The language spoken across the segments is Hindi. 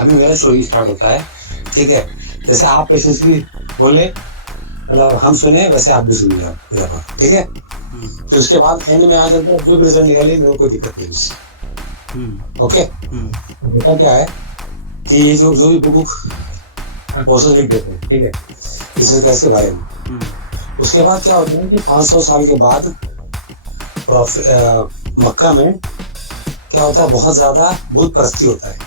अभी मेरा स्टोरी स्टार्ट होता है, ठीक है। जैसे आप पेशेंसली बोले, मतलब हम सुने, वैसे आप भी सुनिए आप मेरा बात, ठीक है। तो उसके बाद एंड में आ जाता है जो भी रिजल्ट निकाले, मेरे को कोई दिक्कत नहीं उससे। ओके। होता क्या है कि ये जो जो भी बुक प्रोसेस लिख देते हैं, ठीक है, जीसस क्राइस्ट के बारे में। उसके बाद क्या होता है कि 500 साल के बाद मक्का में क्या होता है, बहुत ज्यादा भूत परस्ती होता है।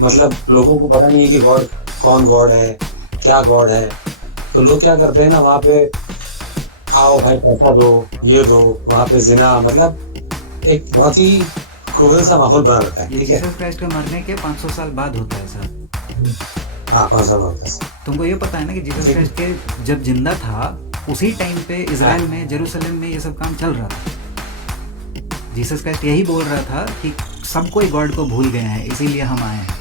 मतलब लोगों को पता नहीं है कि गॉड कौन गॉड है, क्या गॉड है। तो लोग क्या करते हैं ना, वहाँ पे आओ भाई पैसा दो, ये दो, वहाँ पे जिना, मतलब एक बहुत ही क्रूरल सा माहौल बना रहता है, ये ठीक है। जीसस क्राइस्ट के मरने के 500 साल बाद होता है सर। हाँ, 5 साल होता है। तुमको ये पता है ना कि जीसस ठीक है। क्राइस्ट के जब जिंदा था उसी टाइम पे इसराइल में, जेरूसलम में ये सब काम चल रहा था। जीसस क्राइस्ट यही बोल रहा था कि सब कोई गॉड को भूल गए हैं, इसीलिए हम आए हैं।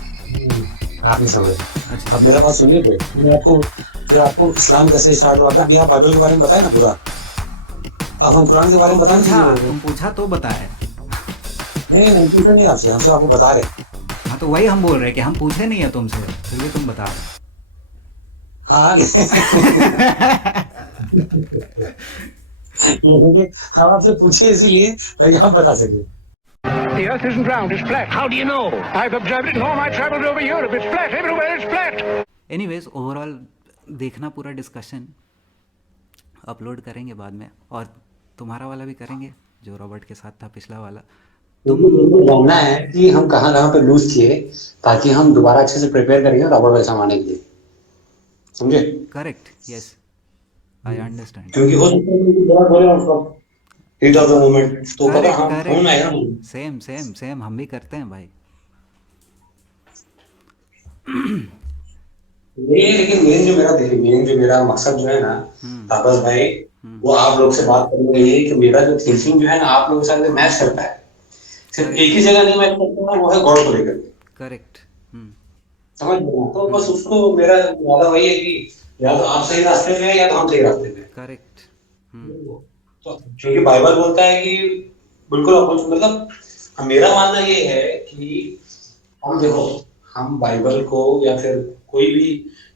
आप नहीं समझ। अच्छा। अब मेरा बात सुनिए, फिर आपको इस्लाम कैसे स्टार्ट हुआ था, अभी आप बाइबल के बारे में बताए ना पूरा। अब हम कुरान के बारे में बताने दीजिए मेरे को। तुम पूछा तो बताए। नहीं नहीं, पूछे नहीं आपसे, हमसे आपको बता रहे हैं। हाँ तो वही हम बोल रहे हैं कि हम पूछे नहीं है तुमसे, इसलिए तुम बता हाँ रहे। लेकिन हम आपसे पूछे इसीलिए ताकि हम बता सके। The earth isn't round, it's flat. How do you know? I've observed it all. I traveled over Europe. It's flat. Everywhere it's flat. Anyways overall देखना पूरा डिस्कशन अपलोड करेंगे बाद में, और तुम्हारा वाला भी करेंगे जो रॉबर्ट के साथ था, पिछला वाला। तुम क्योंकि मेरे को जानना है कि हम कहाँ कहाँ पे लूज किए, ताकि हम दोबारा अच्छे से प्रिपेयर करेंगे रॉबर्ट वैसा आने के लिए, समझे। Correct, yes, I understand. क्योंकि हो सकता है कि दोबारा बोले उसको हीट ऑफ द मोमेंट, तो पता करेक्ट हम समझ में करेक्ट, आएगा ना। सेम सेम सेम हम भी करते हैं भाई। ये लेकिन मेन जो मेरा मकसद जो है ना, तापस भाई, वो आप लोग से बात करने का ये है कि मेरा जो थिंकिंग जो है ना, आप लोगों के साथ मैच करता है। सिर्फ एक ही जगह नहीं मैच करता है, वो है गॉड को लेकर के। करेक्ट। समझ रहे हो? तो बस उसको मेरा वादा वही है कि या तो आप सही रास्ते पे हैं या तो हम सही रास्ते पे हैं। करेक्ट। तो क्योंकि बाइबल बोलता है कि बिल्कुल मतलब मेरा मानना ये है कि हम देखो, हम बाइबल को या फिर कोई भी,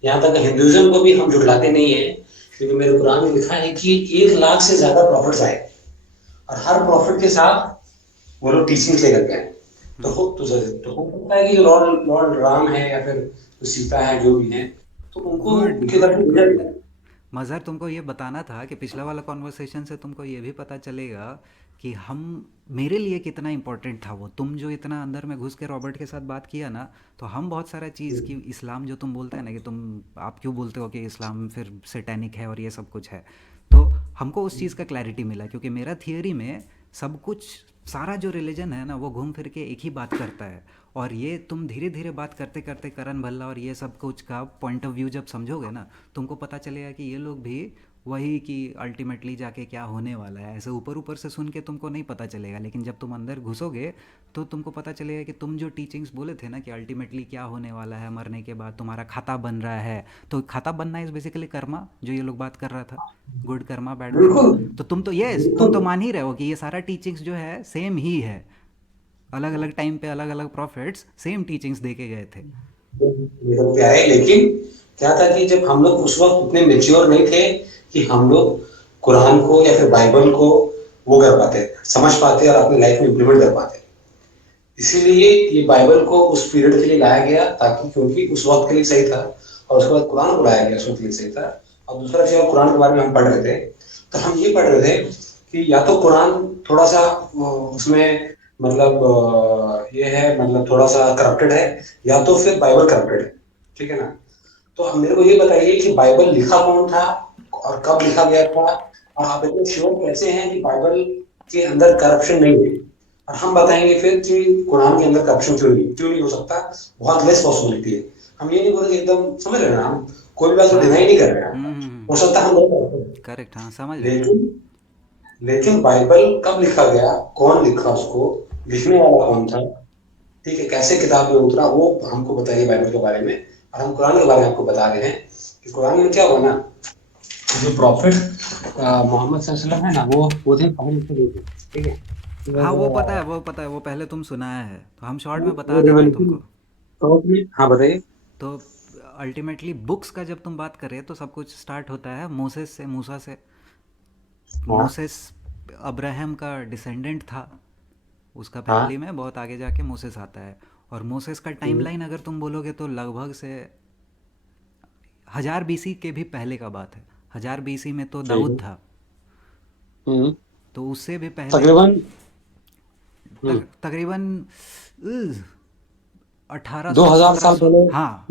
यहाँ तक हिंदुइज्म को भी हम झुठलाते नहीं है। क्योंकि मेरे कुरान में लिखा है कि 1 लाख से ज्यादा प्रॉफिट्स आए, और हर प्रॉफिट के साथ वो लोग टीचिंग्स लेकर गए। तो हो सकता है कि जो लॉर्ड लॉर्ड राम है या फिर जो सीता है, जो भी है, तो उनको गुड उनके गुड तरफ गुड। रिजल्ट। मज़र तुमको ये बताना था कि पिछला वाला कॉन्वर्सेशन से तुमको ये भी पता चलेगा कि हम, मेरे लिए कितना इम्पोर्टेंट था वो, तुम जो इतना अंदर में घुस के रॉबर्ट के साथ बात किया ना। तो हम बहुत सारा चीज़ कि इस्लाम जो तुम बोलते हैं ना कि तुम, आप क्यों बोलते हो कि इस्लाम फिर सेटेनिक है और ये सब कुछ है। तो हमको उस चीज़ का क्लैरिटी मिला, क्योंकि मेरा थियोरी में सब कुछ, सारा जो रिलीजन है ना वो घूम फिर के एक ही बात करता है। और ये तुम धीरे धीरे बात करते करते करण भल्ला और ये सब कुछ का पॉइंट ऑफ व्यू जब समझोगे ना, तुमको पता चलेगा कि ये लोग भी वही, कि अल्टीमेटली जाके क्या होने वाला है। ऐसे ऊपर ऊपर से सुन के तुमको नहीं पता चलेगा, लेकिन जब तुम अंदर घुसोगे तो तुमको पता चलेगा कि तुम जो टीचिंग्स बोले थे ना कि अल्टीमेटली क्या होने वाला है, मरने के बाद तुम्हारा खाता बन रहा है। तो खाता बनना इज़ बेसिकली कर्मा, जो ये लोग बात कर रहा था, गुड कर्मा बैड कर्मा। बिल्कुल तो तुम तो यस, तुम तो मान ही रहे हो कि ये सारा टीचिंग्स जो है सेम ही है। अलग अलग टाइम पे अलग अलग प्रॉफिट्स सेम टीचिंग्स दे के गए थे। ये सब क्या है, लेकिन क्या था कि जब हम लोग उस वक्त उतने मेच्योर नहीं थे कि हम लोग कुरान को या फिर बाइबल को वो कर पाते, समझ पाते और अपनी लाइफ में इम्प्लीमेंट कर पाते। इसीलिए ये बाइबल को उस पीरियड के लिए लाया गया, ताकि क्योंकि उस वक्त के लिए सही था, और उसके बाद कुरान को लाया गया उस वक्त के लिए सही था। और दूसरा चीज, कुरान के बारे में हम पढ़ रहे थे, तो हम ये पढ़ रहे थे कि या तो कुरान थोड़ा सा उसमें मतलब ये है, मतलब थोड़ा सा करप्टेड है, या तो फिर बाइबल करप्टेड है, ठीक है ना। तो अब मेरे को ये बताइए कि बाइबल लिखा कौन था और कब लिखा गया था, और आप इतने श्योर कैसे हैं कि बाइबल के अंदर करप्शन नहीं है। और हम बताएंगे फिर कि कुरान के अंदर करप्शन क्यों नहीं हो सकता, बहुत लेस पॉसिबिलिटी है। हम ये नहीं बोल रहे एकदम, समझ रहे हैं ना, हम कोई भी बात को हाँ डिनाई नहीं कर रहे हैं। हो हम्म। सकता है हम गलत करते हैं, करेक्ट, हाँ समझ रहे हैं। लेकिन लेकिन बाइबल कब लिखा गया, कौन लिखा उसको, लिखने वाला कौन था, ठीक है, कैसे किताब में उतरा, वो हमको बताइए बाइबल के बारे में। और हम कुरान के बारे में आपको बता रहे हैं कि कुरान में क्या हुआ ना, जो प्रॉफिट मोहम्मद सल्लल्लाहु अलैहि वसल्लम है ना, वो थे पहले से लेके, ठीक है। हाँ वो पता फिर है, वो पता है, वो पहले तुम सुनाया है, तो हम शॉर्ट में बता दे रहे हैं रेवल्यूशन, तुमको। हाँ बताइए। तो अल्टीमेटली बुक्स का जब तुम बात करें तो सब कुछ स्टार्ट होता है मोसेस से, मूसा से। हाँ मोसेस अब्राहम का डिसेंडेंट था, उसका हाँ। फैमिली में बहुत आगे जाके मोसेस आता है। और मोसेस का हम्म, टाइमलाइन अगर तुम बोलोगे तो लगभग से 1000 BC के भी पहले का बात है। 1000 BC में तो ठीक दाऊद है। था, हम्म, तो उससे भी पहले तकरीबन। हम्म, तकरीबन 2000 साल 1800-1700। पहले हाँ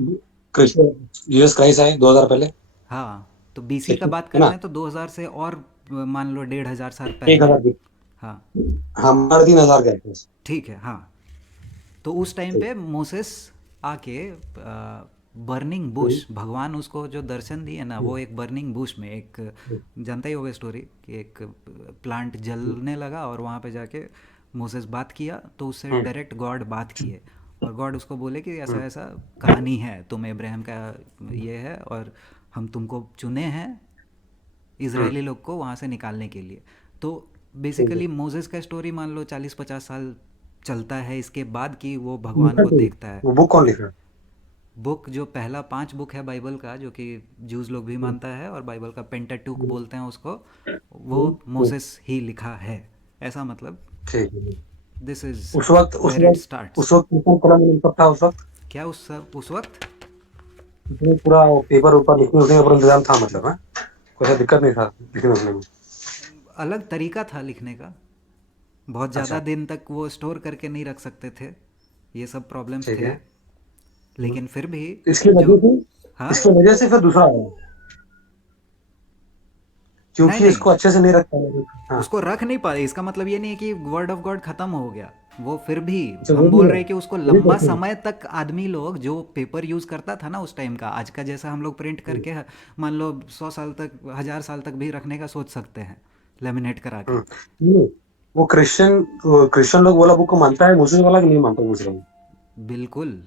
कृष्ण जीसस क्राइस्ट आए 2000 पहले। हाँ, तो बीसी ठीक का है बात है कर ना। रहे हैं तो 2000 से और मान लो 1500 एक पहले। हजार की। हाँ हमारे 3000 के आसपास। ठीक है। हाँ, तो उस टाइम ठीक। पे मोसेस आके बर्निंग हम्म, बुश, भगवान उसको जो दर्शन दिए ना वो हम्म, एक बर्निंग बुश में, एक हम्म, जानता ही होगा स्टोरी कि एक प्लांट जलने लगा और वहाँ पे जाके मोसेस बात किया तो उससे हम्म, डायरेक्ट गॉड बात किए। और गॉड उसको बोले कि ऐसा हम्म, ऐसा कहानी है, तुम इब्राहिम का ये है और हम तुमको चुने हैं हम्म, इजरायली लोग को वहाँ से निकालने के लिए। तो ठीक है। बेसिकली मोजेस का स्टोरी मान लो 40-50 साल चलता है इसके बाद कि वो भगवान लिखा को कोई? देखता है। वो बुक कौन लिखा? बुक जो पहला 5 बुक है बाइबल का, जो कि जूस लोग भी हम्म, मानता है और बाइबल का पेंटाटुक हम्म, बोलते हैं उसको, वो हम्म, हम्म, मोसेस ही लिखा है। ऐसा मतलब ठीक है। दिस इज उस वक्त उस वेयर इट वक्त स्टार्ट्स। उस वक्त कितना पूरा मिलता था उस वक्त? क्या उस वक्त उसमें पूरा पेपर ऊपर लिखने उखने का पूरा इंतजाम था मतलब, हाँ? कोई ऐसा दिक्कत नहीं था लिखने उखने में? अलग तरीका था लिखने का, बहुत ज़्यादा अच्छा। दिन तक वो स्टोर करके नहीं रख सकते थे, ये सब प्रॉब्लम्स ठीक थे। है। लेकिन फिर भी तो इसकी जो, वजह से हाँ, इसकी वजह से फिर दूसरा आया, नहीं क्योंकि नहीं, इसको अच्छे से नहीं रख पाया। हाँ। उसको रख नहीं पाए, इसका मतलब ये नहीं है कि वर्ड ऑफ गॉड खत्म हो गया। वो फिर भी अच्छा, वो हम भी बोल है। रहे हैं कि उसको वो भी लंबा करते हैं। समय तक आदमी लोग जो पेपर यूज़ करता था ना उस टाइम का, आज का जैसा हम लोग प्रिंट हम्म, करके मान लो 100 साल तक, 1000 साल तक भी रखने का सोच सकते हैं, लेमिनेट करा के। नहीं, वो क्रिश्चियन लोग वाला बुक को मानता है, मुस्लिम वाला कि नहीं मानता? पूछ रहा हूँ। बिल्कुल।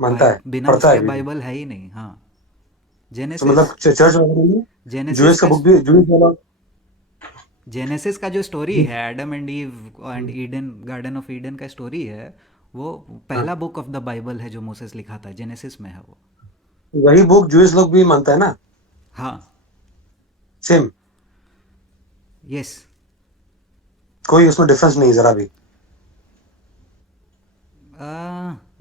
मानता है, बिना पढ़ता है उसके अभी भी? बाइबल है ही नहीं। हाँ, तो जेनेसिस, मतलब चर्च वगैरह में जेनेसिस जूस का का बुक भी जूस वाला? जेनेसिस का जो स्टोरी है, Adam and ewe and Eden, garden of Eden का स्टोरी है, वो हाँ, पहला बुक ऑफ द बाइबल है जो मोसेस लिखा था, जेनेसिस में है वो। वही बुक जूस लोग भी मानता है ना? हाँ। सेम। यस। कोई उसमें डिफरेंस नहीं जरा भी?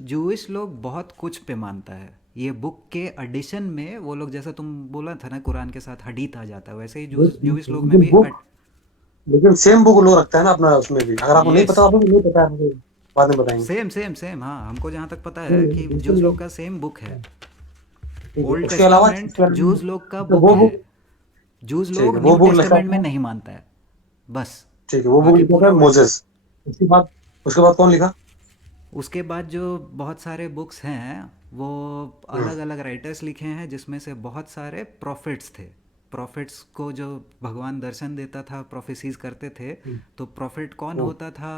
जूइश लोग बहुत कुछ पे मानता है, ये बुक के एडिशन में वो लोग, जैसा तुम बोला था ना कुरान के साथ हदीत आ जाता है, वैसे ही जूइश लोग में लेकिन भी बुक लेकिन सेम बुक लोग रखता है ना अपना, उसमें भी। अगर आपको नहीं यस, पता, आपको नहीं पता है, मुझे बाद में बताएंगे। Same same same. हाँ, हमको जहाँ तक पता है कि बिल्कुल जूस लोग लोग। का सेम बुक है। ठीक है, ओल्ड उसके अलावा टेस्टामेंट जूस लोग का तो बुक वो है। बुक। जूस ठीक लोग है, वो न्यू बुक लिखा टेस्टामेंट में था। नहीं मानता है, बस। ठीक है, वो बुक बाकी लिखा पूरा था वर्ल्ड। मोजेस। उसके बाद कौन लिखा? उसके बाद जो बहुत सारे बुक्स हैं वो हम्म, अलग अलग राइटर्स लिखे हैं, जिसमें से बहुत सारे प्रॉफिट्स थे। प्रॉफिट्स को जो भगवान दर्शन देता था, प्रोफेसीज करते थे, हम्म, तो प्रॉफिट कौन हम्म, होता था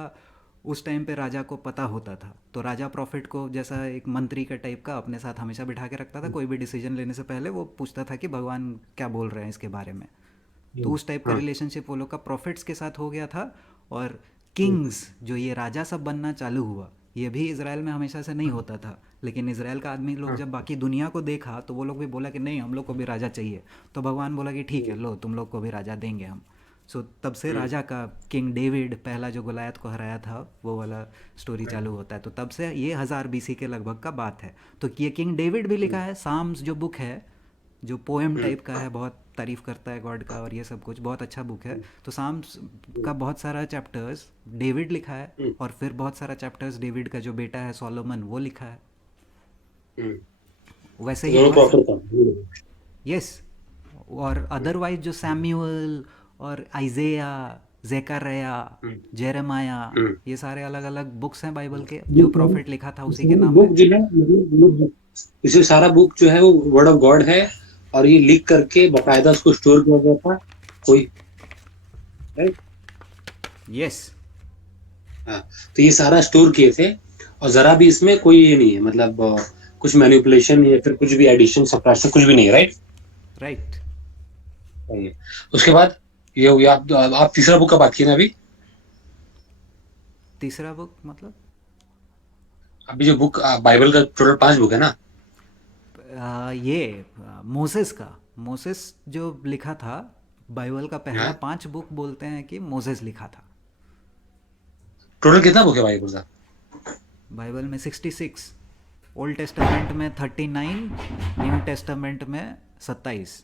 उस टाइम पे, राजा को पता होता था। तो राजा प्रॉफिट को जैसा एक मंत्री का टाइप का अपने साथ हमेशा बिठा के रखता था, हम्म, कोई भी डिसीजन लेने से पहले वो पूछता था कि भगवान क्या बोल रहे हैं इसके बारे में। तो हम्म, उस टाइप का हम्म, रिलेशनशिप वो लोग का प्रॉफिट्स के साथ हो गया था। और हम्म, किंग्स, जो ये राजा सब बनना चालू हुआ, ये भी इसराइल में हमेशा से नहीं हम्म, होता था। लेकिन इसराइल का आदमी लोग जब बाकी दुनिया को देखा तो वो लोग भी बोला कि नहीं, हम लोग को भी राजा चाहिए। तो भगवान बोला कि ठीक है, लो तुम लोग को भी राजा देंगे हम। सो तब से हम्म, राजा का, किंग डेविड पहला जो गोलायत को हराया था, वो वाला स्टोरी चालू होता है। तो तब से ये 1000 BC के लगभग का बात है। तो ये किंग डेविड भी लिखा है। साम्स जो बुक है, जो पोएम हम्म, टाइप का है, बहुत तारीफ करता है गॉड का और ये सब कुछ, बहुत अच्छा बुक है। हम्म, तो साम्स हम्म, का बहुत सारा चैप्टर्स डेविड लिखा है, हम्म, और फिर बहुत सारा चैप्टर्स डेविड का जो बेटा है सोलोमन वो लिखा है। हम्म। वैसे तो ही दोनों बहुत प्रॉफिट था। यस। और अदरवाइज जो सैम्यूअल और आइजेया, जेकरया, हम्म, जेरेमाया, हम्म। ये सारे अलग अलग बुक्स हैं बाइबल के, ये जो प्रॉफिट लिखा था उसी के सारी नाम पे। बुक जो है, मतलब इसे सारा बुक जो है वो वर्ड ऑफ गॉड है। और ये लिख करके बकायदा उसको स्टोर किया गया था कोई, राइट? यस। हाँ। तो ये सारा स्टोर किए थे, और जरा भी इसमें कोई ये नहीं है, मतलब कुछ मैनिपुलेशन या फिर कुछ भी एडिशन सब्ट्रैक्शन कुछ भी नहीं है, राइट? राइट। उसके बाद ये हो गया। आप तीसरा बुक का बात किए ना अभी? तीसरा बुक मतलब अभी जो बुक बाइबल का टोटल 5 बुक है ना? ये मोसेस का, मोसेस जो लिखा था बाइबल का पहला हाँ, 5 बुक बोलते हैं कि मोसेस लिखा था। टोटल कितना बुक है बाइबल का? बाइबल में 66, ओल्ड टेस्टामेंट में 39, न्यू टेस्टामेंट में 27।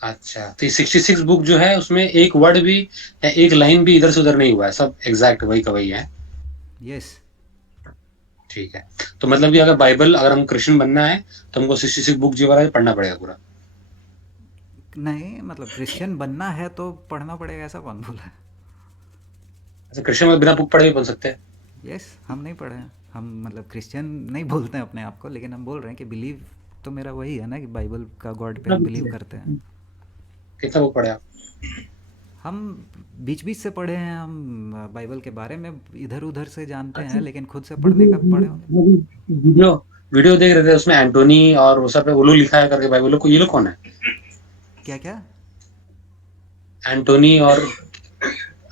अच्छा, तो ये 66 बुक जो है उसमें एक वर्ड भी या एक लाइन भी इधर से उधर नहीं हुआ है, सब एग्जैक्ट वही का वही है। यस। ठीक है। तो मतलब कि अगर बाइबल, अगर हमको क्रिश्चियन बनना है तो हमको 66 बुक जो है पढ़ना पड़ेगा पूरा। नहीं मतलब क्रिश्चियन बनना है तो पढ़ना पड़ेगा, ऐसा कौन बोला है? अच्छा, क्रिश्चियन में बिना बुक पढ़े भी बन सकते हैं? यस, हम नहीं पढ़े हैं। हम मतलब क्रिश्चियन नहीं बोलते हैं अपने आप को, लेकिन हम बोल रहे हैं कि बिलीव तो मेरा वही है ना कि बाइबल का गॉड पे कितना हम बुक बिलीव पढ़े? करते हैं। कितना बुक पढ़े आप? हम बीच बीच से पढ़े हैं, हम बाइबल के बारे में इधर उधर से जानते अच्छा, हैं, लेकिन खुद से पढ़ने कब पढ़े होंगे? वीडियो वीडियो देख रहे थे, उसमें एंटोनी और वो सब पे वो लोग लिखा है करके बाइबल को, ये लोग कौन है? क्या क्या? एंटोनी और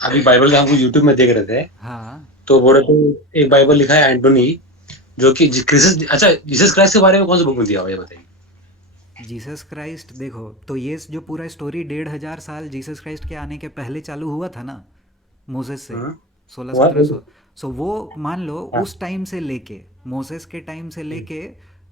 अभी बाइबल का हम यूट्यूब में देख रहे थे, हाँ। तो बोले तो एक बाइबल लिखा है एंटोनी, जो कि क्रिस, अच्छा जीसस क्राइस्ट के बारे में कौन सा बुक में दिया हुआ है, ये बताइए। जीसस क्राइस्ट देखो, तो ये जो पूरा स्टोरी 1500 साल जीसस क्राइस्ट के आने के पहले चालू हुआ था ना, मोसेस से। हाँ, 16-1700। सो वो मान लो हाँ, उस टाइम से लेके, मोसेस के टाइम से हम्म, लेके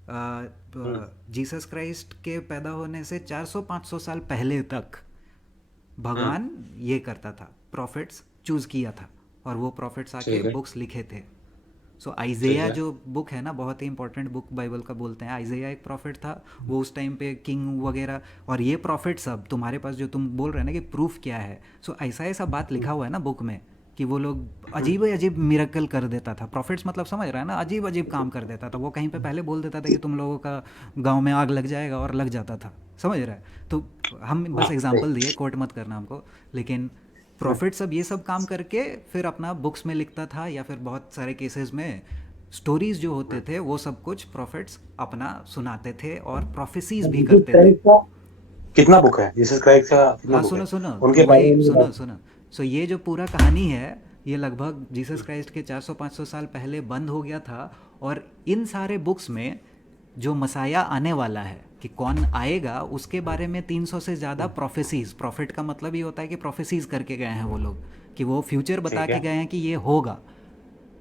हम्म, जीसस क्राइस्ट के पैदा होने से 400-500 साल पहले तक हम्म, भगवान ये करता था, प्रॉफिट्स चूज़ किया था, और वो प्रॉफिट्स आके ठीक है, बुक्स लिखे थे। सो ठीक आइज़ेया है, जो बुक है ना, बहुत ही इंपॉर्टेंट बुक बाइबल का बोलते हैं। आइज़ेया एक प्रॉफिट था, वो उस टाइम पे किंग वगैरह। और ये प्रॉफिट सब तुम्हारे पास जो तुम बोल रहे हैं ना कि प्रूफ क्या है, सो ऐसा ऐसा बात लिखा हुआ है ना बुक में कि वो लोग अजीब अजीब मिरेकल कर देता था। प्रॉफिट्स मतलब समझ रहा है ना, अजीब अजीब काम कर देता था। वो कहीं पे पहले बोल देता था कि तुम लोगों का गांव में आग लग जाएगा, और लग जाता था। समझ रहा है? तो हम हाँ, बस एग्जांपल दिए, कोट मत करना हमको। लेकिन प्रॉफिट सब ये सब काम करके फिर अपना बुक्स में लिखता था, या फिर बहुत सारे केसेस में स्टोरीज जो होते थे वो सब कुछ प्रॉफिट्स अपना सुनाते थे, और प्रोफेसीज भी जीसस करते थे। क्राइस्ट का कितना बुक है? जीसस क्राइस्ट का कितना हाँ बुक सुनो है? सुनो, तो उनके बारे वही में मुझे सुनो बात। सुनो। सो ये जो पूरा कहानी है, ये लगभग जीसस क्राइस्ट के 400-500 साल पहले बंद हो गया था। और इन सारे बुक्स में जो मसाया आने वाला है, कि कौन आएगा, उसके बारे में 300 से ज़्यादा प्रोफेसीज, प्रॉफिट का मतलब ये होता है कि प्रोफेसीज करके गए हैं वो लोग, कि वो फ्यूचर बता ठीक के है, गए हैं कि ये होगा।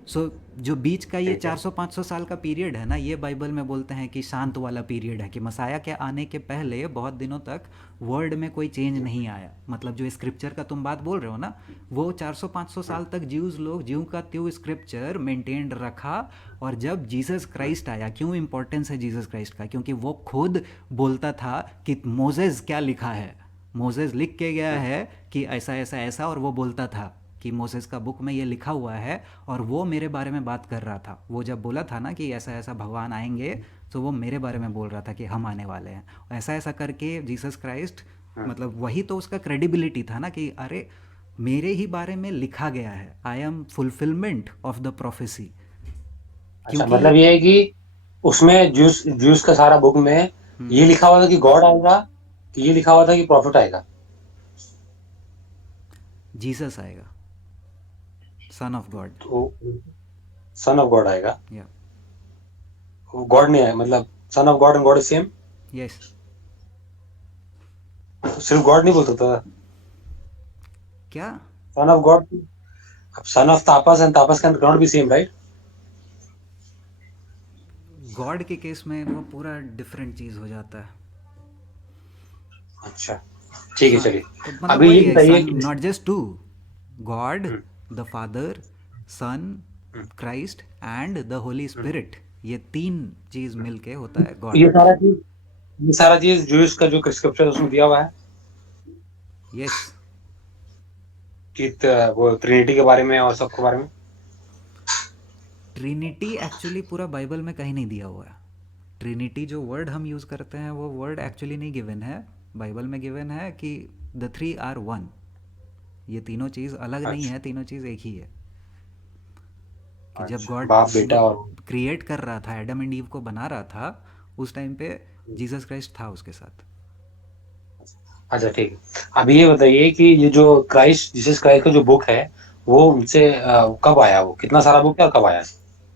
सो जो बीच का ये ठीक है, 400-500 साल का पीरियड है ना, ये बाइबल में बोलते हैं कि शांत वाला पीरियड है, कि मसाया के आने के पहले बहुत दिनों तक वर्ल्ड में कोई चेंज नहीं आया। मतलब जो स्क्रिप्चर का तुम बात बोल रहे हो ना, वो 400-500 साल तक ज्यूज लोग ज्यों का त्यों स्क्रिप्चर मेंटेन्ड रखा। और जब जीसस क्राइस्ट आया, क्यों इंपॉर्टेंस है जीसस क्राइस्ट का? क्योंकि वो खुद बोलता था कि मोजेस क्या लिखा है, मोजेस लिख के गया है कि ऐसा ऐसा ऐसा, और वो बोलता था कि मोसेस का बुक में ये लिखा हुआ है, और वो मेरे बारे में बात कर रहा था। वो जब बोला था ना कि ऐसा ऐसा भगवान आएंगे, तो वो मेरे बारे में बोल रहा था कि हम आने वाले हैं। ऐसा ऐसा करके जीसस क्राइस्ट, मतलब वही तो उसका क्रेडिबिलिटी था ना, कि अरे मेरे ही बारे में लिखा गया है, I am fulfilment of the prophecy. अच्छा, क्योंकि मतलब ये है कि उसमें जूस जूस का सारा बुक में ये लिखा हुआ था कि गॉड आएगा, कि ये लिखा हुआ था कि प्रॉफिट आएगा? जीसस आएगा, सन ऑफ गॉड। तो सन ऑफ गॉड आएगा, या गॉड नहीं आएगा, मतलब son of God and God is same? Yes. तो सिर्फ गॉड नहीं बोल सकता? क्या? सन ऑफ गॉड, अब son of Tapas and Tapas can not B same, right? God के केस में वो पूरा डिफरेंट चीज़ हो जाता है। अच्छा, ठीक है, सन, चलिए। तो मतलब अभी ये वही है, बताइए सन कि not just two, God hmm, the father, son, hmm, Christ and the holy hmm, spirit, ये 3 चीज़ मिलके होता है ये गॉड। सारा चीज ये सारा चीज जूस का जो स्क्रिप्चर उसमें दिया हुआ है यस। कि वो ट्रिनिटी के बारे में और सबके बारे में। ट्रिनिटी एक्चुअली पूरा बाइबल में कहीं नहीं दिया हुआ है। ट्रिनिटी जो वर्ड हम यूज़ करते हैं, वो वर्ड एक्चुअली नहीं गिवन है बाइबल में। गिवन है कि द 3 आर 1, ये तीनों चीज़ अलग नहीं अच्छा, है, तीनों चीज़ एक ही है। कि जब अच्छा, गॉड बाप बेटा और क्रिएट कर रहा था, एडम एंड ईव को बना रहा था, उस टाइम पे जीसस क्राइस्ट था उसके साथ। अच्छा, ठीक है। अब ये बताइए कि ये जो क्राइस्ट जीसस क्राइस्ट का जो बुक है वो उनसे कब आया, वो कितना सारा बुक है और कब आया?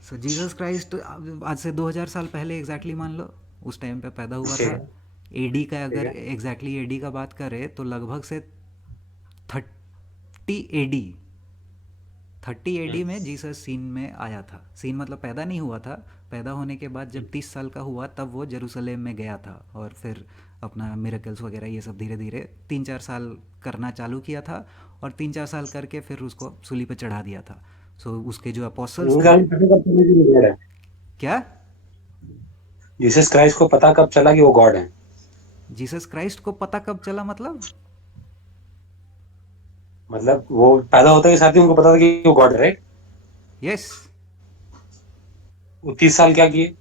सो जीसस क्राइस्ट आज से 2000 साल पहले एग्जैक्टली मान लो उस टाइम पे पैदा हुआ ठीक था। है। एडी का ठीक अगर है। एग्जैक्टली एडी का बात करें तो लगभग से 30 एडी 30 एडी हम्म। में जीसस सीन में आया था। सीन मतलब पैदा नहीं हुआ था। पैदा होने के बाद जब 30 साल का हुआ तब वो जेरूसलेम में गया था और फिर अपना मिरेकल्स वगैरह ये सब धीरे धीरे 3-4 साल करना चालू किया था और 3-4 साल करके फिर उसको सूली पे चढ़ा दिया था। सो उसके जो अपोस्टल्स उनका थे। भी पता कब चला कि वो गॉड है? क्या? जीसस क्राइस्ट को पता कब चला कि वो गॉड है? जीसस क्राइस्ट को पता कब चला मतलब? मतलब वो पैदा होते के साथ ही उनको पता था कि वो गॉड है, राइट? यस। वो 30 साल क्या किए?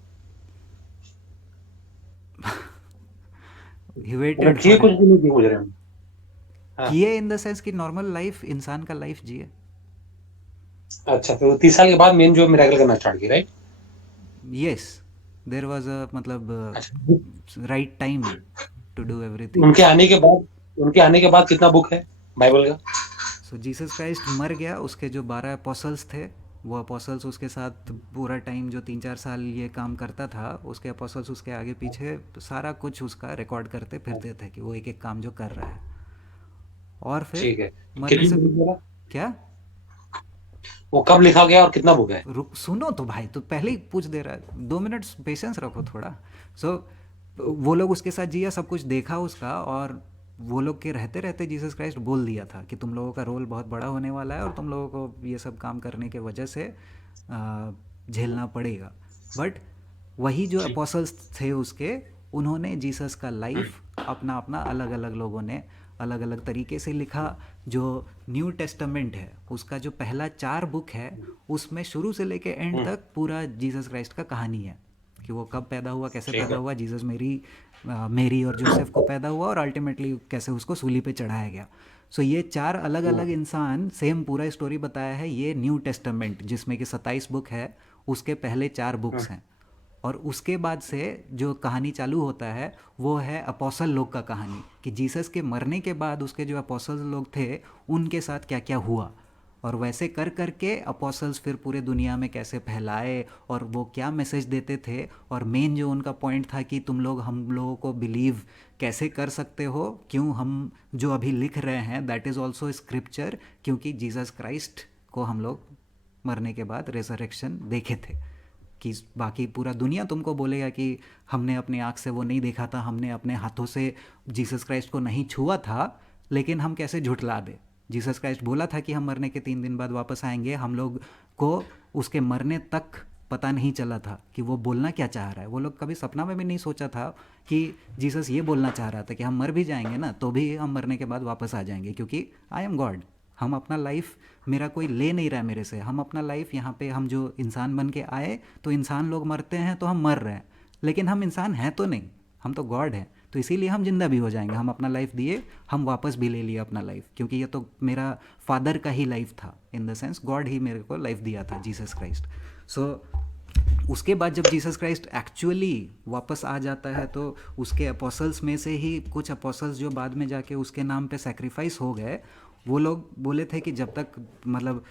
ही मतलब वेटेड किए फॉर कुछ इट। भी नहीं किए मुझे। हाँ। किए इन द सेंस कि नॉर्मल लाइफ इंसान का लाइफ जिए। अच्छा, तो 30 साल के बाद मेन जो मिरेकल करना स्टार्ट किया, right? Yes. There was a मतलब अच्छा। Right time to do everything. उनके आने के बाद, उनके आने के बाद कितना बुक है बाइबल का? सो जीसस क्राइस्ट मर गया, उसके जो 12 अपोसल्स थे वो अपोसल्स उसके साथ पूरा टाइम जो 3-4 साल ये काम करता था, उसके अपोसल्स उसके आगे पीछे सारा कुछ उसका रिकॉर्ड करते फिरते थे कि वो एक एक काम जो कर रहा है। और फिर ठीक है। मरने से कितनी बुक बोला? क्या? वो कब लिखा गया और कितना बुक है? रुक सुनो तो भाई, तो पहले ही पूछ दे रहा है। 2 मिनट्स पेशेंस रखो थोड़ा। सो वो लोग उसके साथ जिया, सब कुछ देखा उसका, और वो लोग के रहते रहते जीसस क्राइस्ट बोल दिया था कि तुम लोगों का रोल बहुत बड़ा होने वाला है और तुम लोगों को ये सब काम करने के वजह से झेलना पड़ेगा। बट वही जो ठीक। अपोसल्स थे उसके, उन्होंने जीसस का लाइफ अपना अपना अलग अलग लोगों ने अलग अलग तरीके से लिखा। जो न्यू टेस्टामेंट है उसका जो पहला 4 बुक है, उसमें शुरू से लेके एंड तक पूरा जीसस क्राइस्ट का कहानी है कि वो कब पैदा हुआ, कैसे ठीक पैदा है। हुआ, जीसस मेरी और जोसेफ को पैदा हुआ और अल्टीमेटली कैसे उसको सूली पे चढ़ाया गया। सो ये 4 अलग अलग इंसान सेम पूरा स्टोरी बताया है। ये न्यू टेस्टामेंट जिसमें कि 27 बुक है, उसके पहले 4 बुक्स हैं। और उसके बाद से जो कहानी चालू होता है वो है अपोसल लोग का कहानी, कि जीसस के मरने के बाद उसके जो अपोसल लोग थे उनके साथ क्या क्या हुआ, और वैसे कर कर के अपोसल्स फिर पूरे दुनिया में कैसे फैलाए और वो क्या मैसेज देते थे। और मेन जो उनका पॉइंट था कि तुम लोग हम लोगों को बिलीव कैसे कर सकते हो, क्यों हम जो अभी लिख रहे हैं दैट इज़ ऑल्सो स्क्रिप्चर, क्योंकि जीसस क्राइस्ट को हम लोग मरने के बाद रेजरेक्शन देखे थे। कि बाकी पूरा दुनिया तुमको बोलेगा कि हमने अपनी आँख से वो नहीं देखा था, हमने अपने हाथों से जीसस क्राइस्ट को नहीं छुआ था, लेकिन हम कैसे झुठला दे। जीसस क्राइस्ट बोला था कि हम मरने के 3 दिन बाद वापस आएंगे, हम लोग को उसके मरने तक पता नहीं चला था कि वो बोलना क्या चाह रहा है। वो लोग कभी सपना में भी नहीं सोचा था कि जीसस ये बोलना चाह रहा था कि हम मर भी जाएंगे ना तो भी हम मरने के बाद वापस आ जाएंगे, क्योंकि आई एम गॉड। हम अपना लाइफ, मेरा कोई ले नहीं रहा है मेरे से, हम अपना लाइफ यहाँ पे, हम जो इंसान बन के आए तो इंसान लोग मरते हैं तो हम मर रहे हैं, लेकिन हम इंसान हैं तो नहीं, हम तो गॉड हैं। तो इसीलिए हम जिंदा भी हो जाएंगे। हम अपना लाइफ दिए, हम वापस भी ले लिए अपना लाइफ, क्योंकि ये तो मेरा फादर का ही लाइफ था। इन द सेंस गॉड ही मेरे को लाइफ दिया था, जीसस क्राइस्ट। सो उसके बाद जब जीसस क्राइस्ट एक्चुअली वापस आ जाता है तो उसके अपोसल्स में से ही कुछ अपोसल्स जो बाद में जाके उसके नाम पे सैक्रिफाइस हो गए, वो लोग बोले थे कि जब तक मतलब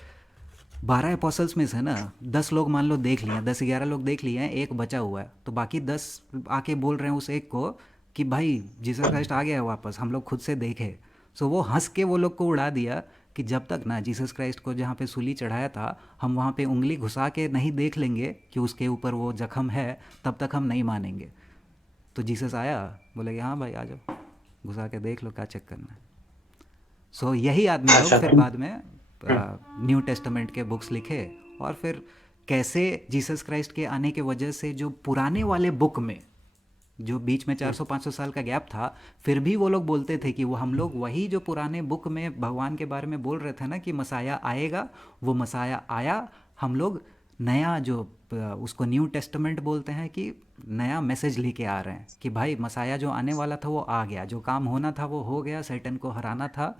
12 अपोसल्स में से ना 10 लोग मान लो देख लिए, 10-11 लोग देख लिए हैं, एक बचा हुआ है, तो बाकी 10 आके बोल रहे हैं उस एक को कि भाई जीसस क्राइस्ट आ गया है वापस, हम लोग खुद से देखे। सो वो हंस के वो लोग को उड़ा दिया कि जब तक ना जीसस क्राइस्ट को जहाँ पे सूली चढ़ाया था हम वहाँ पे उंगली घुसा के नहीं देख लेंगे कि उसके ऊपर वो जख्म है, तब तक हम नहीं मानेंगे। तो जीसस आया, बोले कि हाँ भाई आ जाओ, घुसा के देख लो, क्या चेक करना है। सो यही आदमी लोग अच्छा। फिर बाद में न्यू टेस्टामेंट के बुक्स लिखे। और फिर कैसे जीसस क्राइस्ट के आने के वजह से जो पुराने वाले बुक में जो बीच में 400-500 साल का गैप था, फिर भी वो लोग बोलते थे कि वो हम लोग वही जो पुराने बुक में भगवान के बारे में बोल रहे थे ना कि मसाया आएगा, वो मसाया आया। हम लोग नया जो उसको न्यू टेस्टामेंट बोलते हैं कि नया मैसेज लेके आ रहे हैं कि भाई मसाया जो आने वाला था वो आ गया, जो काम होना था वो हो गया, सैटन को हराना था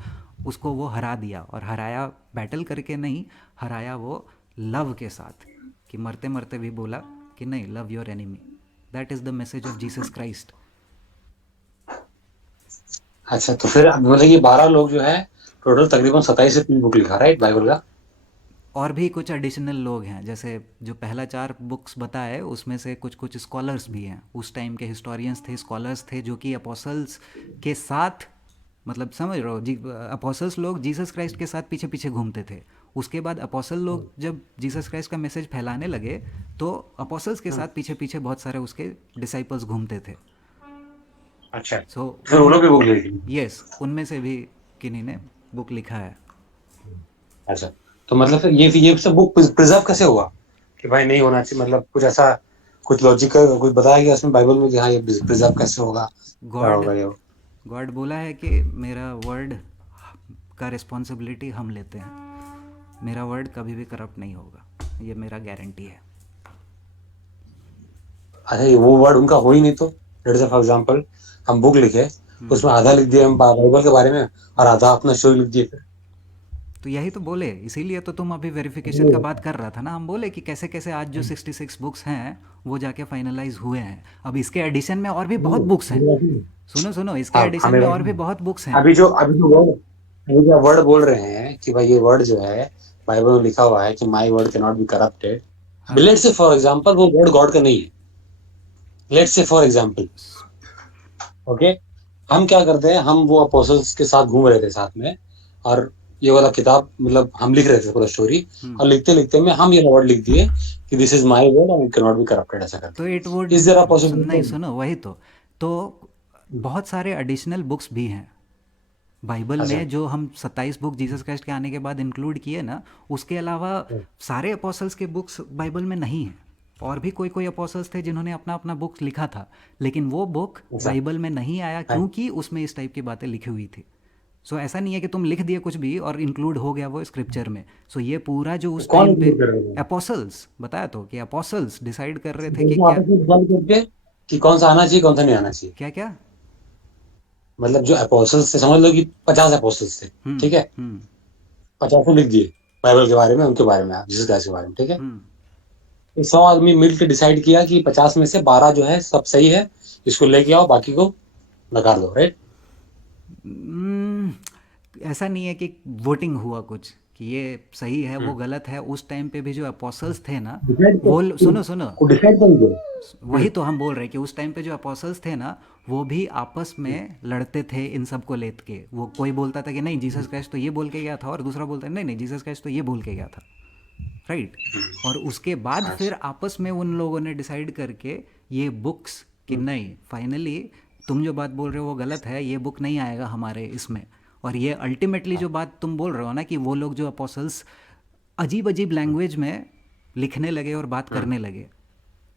उसको वो हरा दिया। और हराया बैटल करके नहीं, हराया वो लव के साथ, कि मरते मरते भी बोला कि नहीं, love your enemy. That is the message of Jesus Christ. अच्छा, तो फिर मतलब ये 12 लोग जो है टोटल तकरीबन 27 से 30 बुक लिखा, राइट, बाइबल का? और भी कुछ एडिशनल लोग हैं, जैसे जो पहला 4 बुक्स बताए उसमें से कुछ कुछ स्कॉलर्स भी हैं, उस टाइम के हिस्टोरियंस थे, स्कॉलर्स थे, जो कि अपोसल्स के साथ, मतलब समझ रहे हो जी, अपोसल्स लोग जीसस क्राइस्ट के साथ पीछे पीछे घूमते थे। उसके बाद अपोसल लोग जब जीसस क्राइस्ट का मैसेज फैलाने लगे तो अपोसल्स के साथ पीछे पीछे बहुत सारे उसके डिसाइपल्स घूमते थे। अच्छा, सो फिर वो लोग भी बुक ले ली। यस, उनमें से भी किन्हीं ने बुक लिखा है। अच्छा, तो मतलब फिर ये सब बुक प्रिजर्व कैसे हुआ कि भाई नहीं होना चाहिए, मतलब कुछ ऐसा कुछ लॉजिकल कुछ बताया गया उसमें बाइबल में कि हाँ ये प्रिजर्व कैसे होगा, क्या गॉड होगा ये? गॉड बोला है कि मेरा वर्ड का रिस्पॉन्सिबिलिटी हम लेते हैं, मेरा वर्ड कभी भी करप्ट नहीं होगा, ये मेरा गारंटी है। अच्छा, ये वो वर्ड उनका हो ही नहीं तो लेट्स से फॉर एग्जांपल हम बुक लिखे, उसमें आधा लिख दिया हम बाइबल के बारे में और आधा अपना स्टोरी लिख दिए। तो यही तो बोले, इसीलिए तो तुम अभी वेरिफिकेशन का बात कर रहा था ना, हम बोले कि कैसे कैसे आज जो 66 बुक्स हैं वो जाके फाइनलाइज हुए हैं। अब इसके एडिशन में और भी बहुत बुक्स हैं, सुनो सुनो, इसके हाँ एडिशन हमें में और भी बहुत बुक्स हैं। अभी जो वर्ड बोल रहे हैं कि भाई ये वर्ड जो है बाइबल में लिखा हुआ है कि my word can not be corrupted, हाँ, लेट्स से फॉर एग्जांपल वो वर्ड गॉड का नहीं है, let's say for example, okay, हम क्या करते हैं, हम वो अपोस्टल्स के साथ घूम रहे थे साथ में, और ये वाला किताब मतलब हम लिख रहे थे पूरा स्टोरी, और लिखते लिखते में हम ये वर्ड लिख दिए कि this is my word and it can not be corrupted, ऐसा तो करके। It would, is there a नहीं पॉसिबिलिटी? सुनो, वही तो बहुत सारे एडिशनल बुक्स भी हैं बाइबल अच्छा, में, जो हम 27 बुक जीसस क्राइस्ट के आने के बाद इंक्लूड किए ना, उसके अलावा सारे अपोसल्स के बुक्स बाइबल में नहीं हैं। और भी कोई कोई अपोसल्स थे जिन्होंने अपना अपना बुक्स लिखा था, लेकिन वो बुक अच्छा, बाइबल में नहीं आया क्योंकि उसमें इस टाइप की बातें लिखी हुई थी। सो ऐसा नहीं है कि तुम लिख दिए कुछ भी और इंक्लूड हो गया वो स्क्रिप्चर में। सो ये पूरा जो तो उस कौन टाइम पे इंक्लूड कर रहे हैं? अपोसल्स, बताया तो कि अपोसल्स डिसाइड कर रहे थे कि दोनों क्या आपस में डिसाइड करके कि कौन सा आना चाहिए कौन सा नहीं आना चाहिए। क्या क्या। मतलब जो अपोस्टल्स थे, समझ लो कि 50 अपोस्टल्स थे, ठीक है, हम्म 50 लिख दिए बाइबल के बारे में, उनके बारे में, जीसस क्राइस्ट के बारे में, ठीक है। हम्म तो 100 आदमी मिलकर डिसाइड किया कि 50 में से 12 जो है सब सही है, इसको लेके आओ, बाकी को नकार दो, राइट? हम्म, ऐसा नहीं है कि वोटिंग हुआ कुछ कि ये सही है वो गलत है। उस टाइम पे भी जो अपोसल्स थे ना, डिसाइड सुनो सुनो, को डिसाइड कर दिया। वही तो हम बोल रहे हैं कि उस टाइम पे जो अपोसल्स थे ना, वो भी आपस में लड़ते थे इन सब को लेके। वो कोई बोलता था कि नहीं जीसस क्राइस्ट तो ये बोल के गया था, और दूसरा बोलता है नहीं नहीं जीसस क्राइस्ट तो ये बोल के गया था, राइट। और उसके बाद फिर आपस में उन लोगों ने डिसाइड करके ये बुक्स कि नहीं, फाइनली तुम जो बात बोल रहे हो वो गलत है, ये बुक नहीं आएगा हमारे इसमें। और ये अल्टीमेटली जो बात तुम बोल रहे हो ना कि वो लोग जो अपोसल्स अजीब अजीब लैंग्वेज में लिखने लगे और बात करने लगे,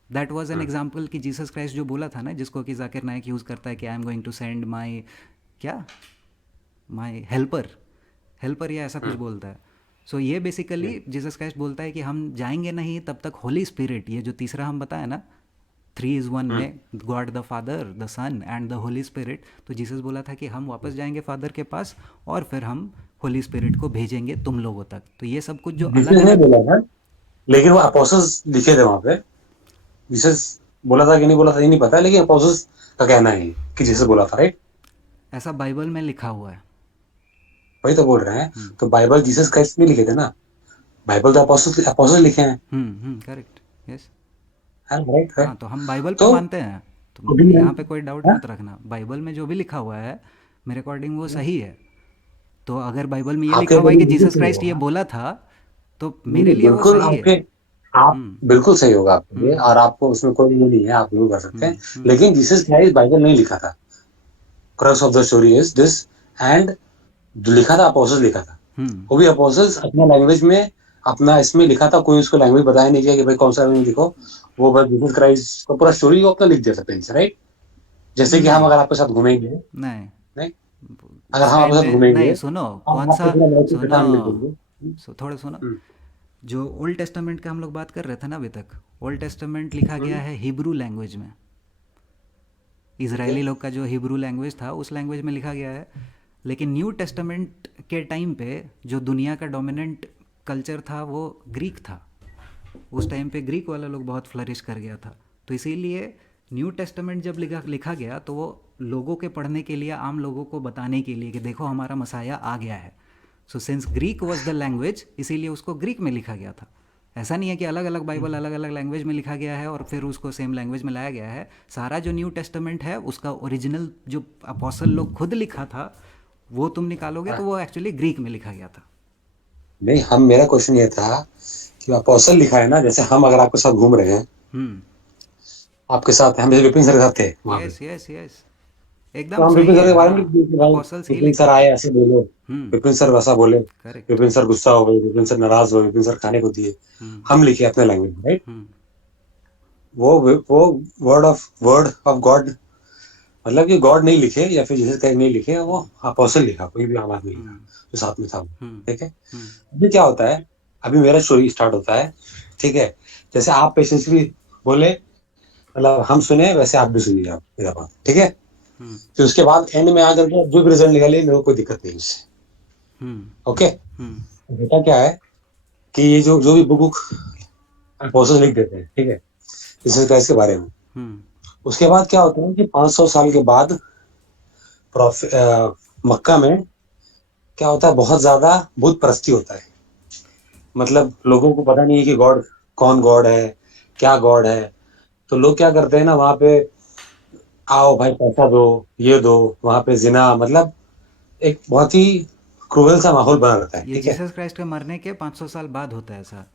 दैट वाज एन एग्जाम्पल कि जीसस क्राइस्ट जो बोला था ना, जिसको कि जाकिर नायक यूज़ करता है कि I am going to send my क्या, माई हेल्पर, हेल्पर या ऐसा कुछ बोलता है। सो ये बेसिकली जीसस क्राइस्ट बोलता है कि हम जाएंगे नहीं तब तक होली स्पिरिट, ये जो तीसरा हम बताया ना 3 is 1 में, God the father the son and the holy spirit, तो जीसस बोला था कि हम वापस जाएंगे फादर के पास और फिर हम होली स्पिरिट को भेजेंगे तुम लोगों तक। तो ये सब कुछ जो अलग जीसस ने अलग, बोला था, लेकिन वो अपोस्टल्स लिखे थे वहां पे। जीसस बोला था कि नहीं बोला था ये नहीं पता, लेकिन अपोस्टल्स का कहना है कि जीसस बोला था, राइट? ऐसा बाइबल में लिखा हुआ है। वही तो बोल रहे हैं, तो बाइबल जीसस क्राइस्ट नहीं लिखे थे ना, बाइबल तो अपोस्टल लिखे हैं, करेक्ट, यस। राइट? हाँ, तो हम बाइबल पे तो मानते हैं, तो अभी यहाँ पे कोई डाउट मत रखना, बाइबल में जो भी लिखा हुआ है मेरे अकॉर्डिंग वो सही है। तो अगर बाइबल में ये आपके लिखा हुआ है कि अकॉर्डिंग बिल्कुल जीसस सही क्राइस्ट ये होगा। बोला था, तो मेरे नहीं, लिए वो बिल्कुल सही है। आपके, आप हम्म बिल्कुल सही होगा आपके लिए, हम्म और आपको उसमें कोई वो नहीं है, आप बिल्कुल कर सकते हैं। हम्म लेकिन जीसस क्राइस्ट बाइबल नहीं लिखा था, crux of the story is this, and जो लिखा था अपोस्टल्स लिखा था, हम्म वो भी अपोस्टल्स अपना लैंग्वेज में, अपना इसमें लिखा था, कोई उसको लैंग्वेज बताया नहीं किया कि भाई कौन सा लैंग्वेज लिखो, वो बस जीसस क्राइस्ट का पूरा स्टोरी वो अपना लिख दिया था पेन से, राइट? जैसे कि हम नहीं अगर आपके साथ घूमेंगे, नहीं, नहीं, अगर उस हम टाइम आपके साथ पे नहीं, घूमेंगे, सुनो हम कौन आपको सा, पूरा लाइफ के सुनो, किसान लिख देंगे। थोड़ा सुनो। हम्म, जो ओल्ड टेस्टामेंट का हम लोग बात कर रहे थे ना अभी तक, ओल्ड टेस्टामेंट लिखा गया है हिब्रू लैंग्वेज में। ओके, इजरायली लोग का जो हिब्रू लैंग्वेज था उस लैंग्वेज में लिखा गया है। लेकिन न्यू टेस्टामेंट के टाइम पे जो दुनिया का डोमिनेंट कल्चर था वो ग्रीक था। उस टाइम पे ग्रीक वाला लोग बहुत फ्लरिश कर गया था, तो इसीलिए न्यू टेस्टामेंट जब लिखा लिखा गया तो वो लोगों के पढ़ने के लिए, आम लोगों को बताने के लिए कि देखो हमारा मसाया आ गया है। So since Greek was the language, इसीलिए उसको ग्रीक में लिखा गया था। ऐसा नहीं है कि अलग अलग बाइबल अलग अलग लैंग्वेज में लिखा गया है और फिर उसको सेम लैंग्वेज में लाया गया है। सारा जो न्यू टेस्टामेंट है उसका ओरिजिनल जो अपोस्टल लोग खुद लिखा था वो तुम निकालोगे तो वो एक्चुअली ग्रीक में लिखा गया था। नहीं, हम मेरा क्वेश्चन ये था कि अपोस्टल लिखा है ना, जैसे हम अगर आपके साथ घूम रहे हैं, आपके साथ हम विपिन सर के साथ थे वहाँ पे, यस यस यस, तो एकदम हम सही विपिन सर है। के बारे में हाँ, लिख दिए कि भाई अपोस्टल्स ही विपिन लिखे सर थे। आए ऐसे बोले, विपिन सर वैसा बोले, करेक्ट। विपिन सर गुस्सा हो गए, विपिन सर नाराज हुए, विपिन सर खाने को दिए, हम लिखे अपने लैंग्वेज में, राइट। वो वर्ड ऑफ गॉड, मतलब कि गॉड नहीं लिखे या फिर जीसस क्राइस्ट नहीं लिखे, वो अपोस्टल लिखा, कोई भी आम आदमी लिखा जो साथ में था वो, ठीक है। अभी क्या होता है, अभी मेरा स्टोरी स्टार्ट होता है, ठीक है। जैसे आप पेशेंसली बोले, मतलब हम सुने, वैसे आप भी सुनिए आप मेरा बात, ठीक है। फिर उसके बाद एंड में आकर के जो भी रिजल्ट निकाले, मेरे को कोई दिक्कत नहीं उससे, ओके। बेटा क्या है कि ये जो भी बुक अपोस्टल लिख देते हैं, ठीक है, जीसस क्राइस्ट के बारे में, उसके बाद क्या होता है कि 500 साल के बाद मक्का में क्या होता है, बहुत ज्यादा भूत परस्ती होता है। मतलब लोगों को पता नहीं है कि गॉड कौन गॉड है, क्या गॉड है। तो लोग क्या करते हैं ना, वहां पे आओ भाई पैसा दो, ये दो, वहां पे जिना, मतलब एक बहुत ही क्रूअल सा माहौल बना रहता है, ये ठीक है। जीसस क्राइस्ट के मरने के 500 साल बाद होता है ऐसा।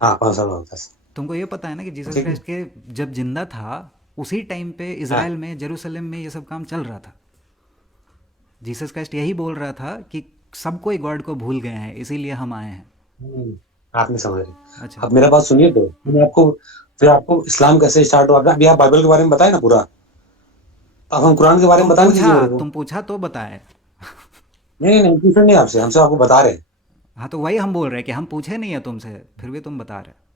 हाँ, 5 साल होता है, तुमको ये पता है ना कि जीसस ठीक है। क्राइस्ट के जब जिंदा था उसी टाइम पे हाँ, इज़राइल में, जेरूसलम में ये सब काम चल रहा था। जीसस क्राइस्ट यही बोल रहा था कि सब कोई गॉड को भूल गए हैं, इसीलिए हम आए हैं। आप नहीं समझ रहे। अच्छा। अब मेरा बात सुनिए, तो मैं आपको, फिर आपको इस्लाम कैसे स्टार्ट हुआ, अभी आप बाइबल के बारे में बताए ना पूरा, अब हम कुरान के बारे में बताने दीजिए मेरे को। तुम पूछा तो बताए। नहीं नहीं, पूछ नहीं आपसे, हमसे आपको बता रहे हैं। हाँ तो वही हम बोल रहे हैं कि हम पूछे नहीं है तुमसे, फिर भी तुम बता रहे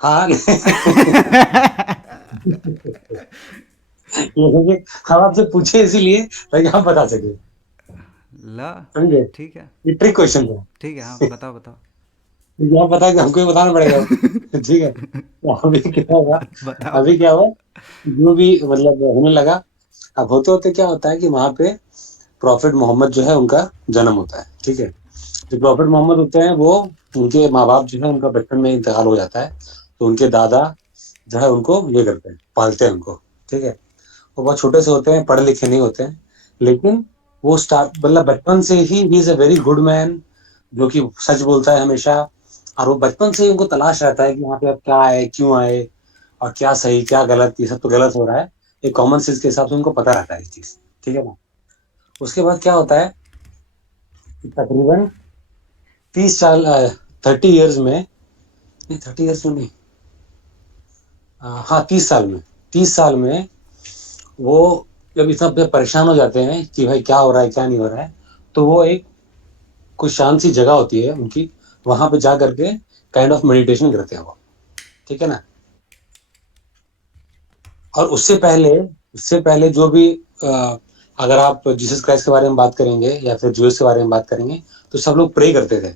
हाँ ये हम आपसे पूछे इसीलिए ताकि आप बता सके, ला। समझे। ठीक है ये ट्रिक क्वेश्चन था, ठीक है, हाँ बताओ बताओ। ये आप बता के हमको ही बताना पड़ेगा ठीक है। तो अभी क्या हुआ, बताओ अभी क्या बताओ। हुआ, जो भी मतलब होने लगा। अब होते होते क्या होता है कि वहां पे प्रॉफिट मोहम्मद जो है उनका जन्म होता है, ठीक है। जो प्रॉफिट मोहम्मद होते हैं वो, उनके माँ बाप जो है उनका बचपन में इंतकाल हो जाता है, तो उनके दादा जो है उनको ये करते हैं, पालते हैं उनको, ठीक है। वो बहुत छोटे से होते हैं, पढ़े लिखे नहीं होते हैं, लेकिन वो स्टार्ट मतलब बचपन से he is a very good man, जो कि सच बोलता है हमेशा। और वो बचपन से ही उनको तलाश रहता है कि यहाँ पे अब क्या आए, क्यों आए, और क्या सही क्या गलत, ये सब तो गलत हो रहा है, एक कॉमन सेंस के हिसाब से उनको पता रहता है ये चीज, ठीक है ना। उसके बाद क्या होता है कि तकरीबन 30 साल 30 ईयर्स में, नहीं 30 ईयर्स में नहीं, हाँ 30 साल में, 30 साल में वो जब इतना परेशान हो जाते हैं कि भाई क्या हो रहा है क्या नहीं हो रहा है, तो वो एक कुछ शांत सी जगह होती है उनकी, वहां पे जा करके काइंड ऑफ मेडिटेशन करते हैं वो, ठीक है ना। और उससे पहले जो भी अगर आप जीसस क्राइस्ट के बारे में बात करेंगे या फिर जूस के बारे में बात करेंगे, तो सब लोग प्रे करते थे,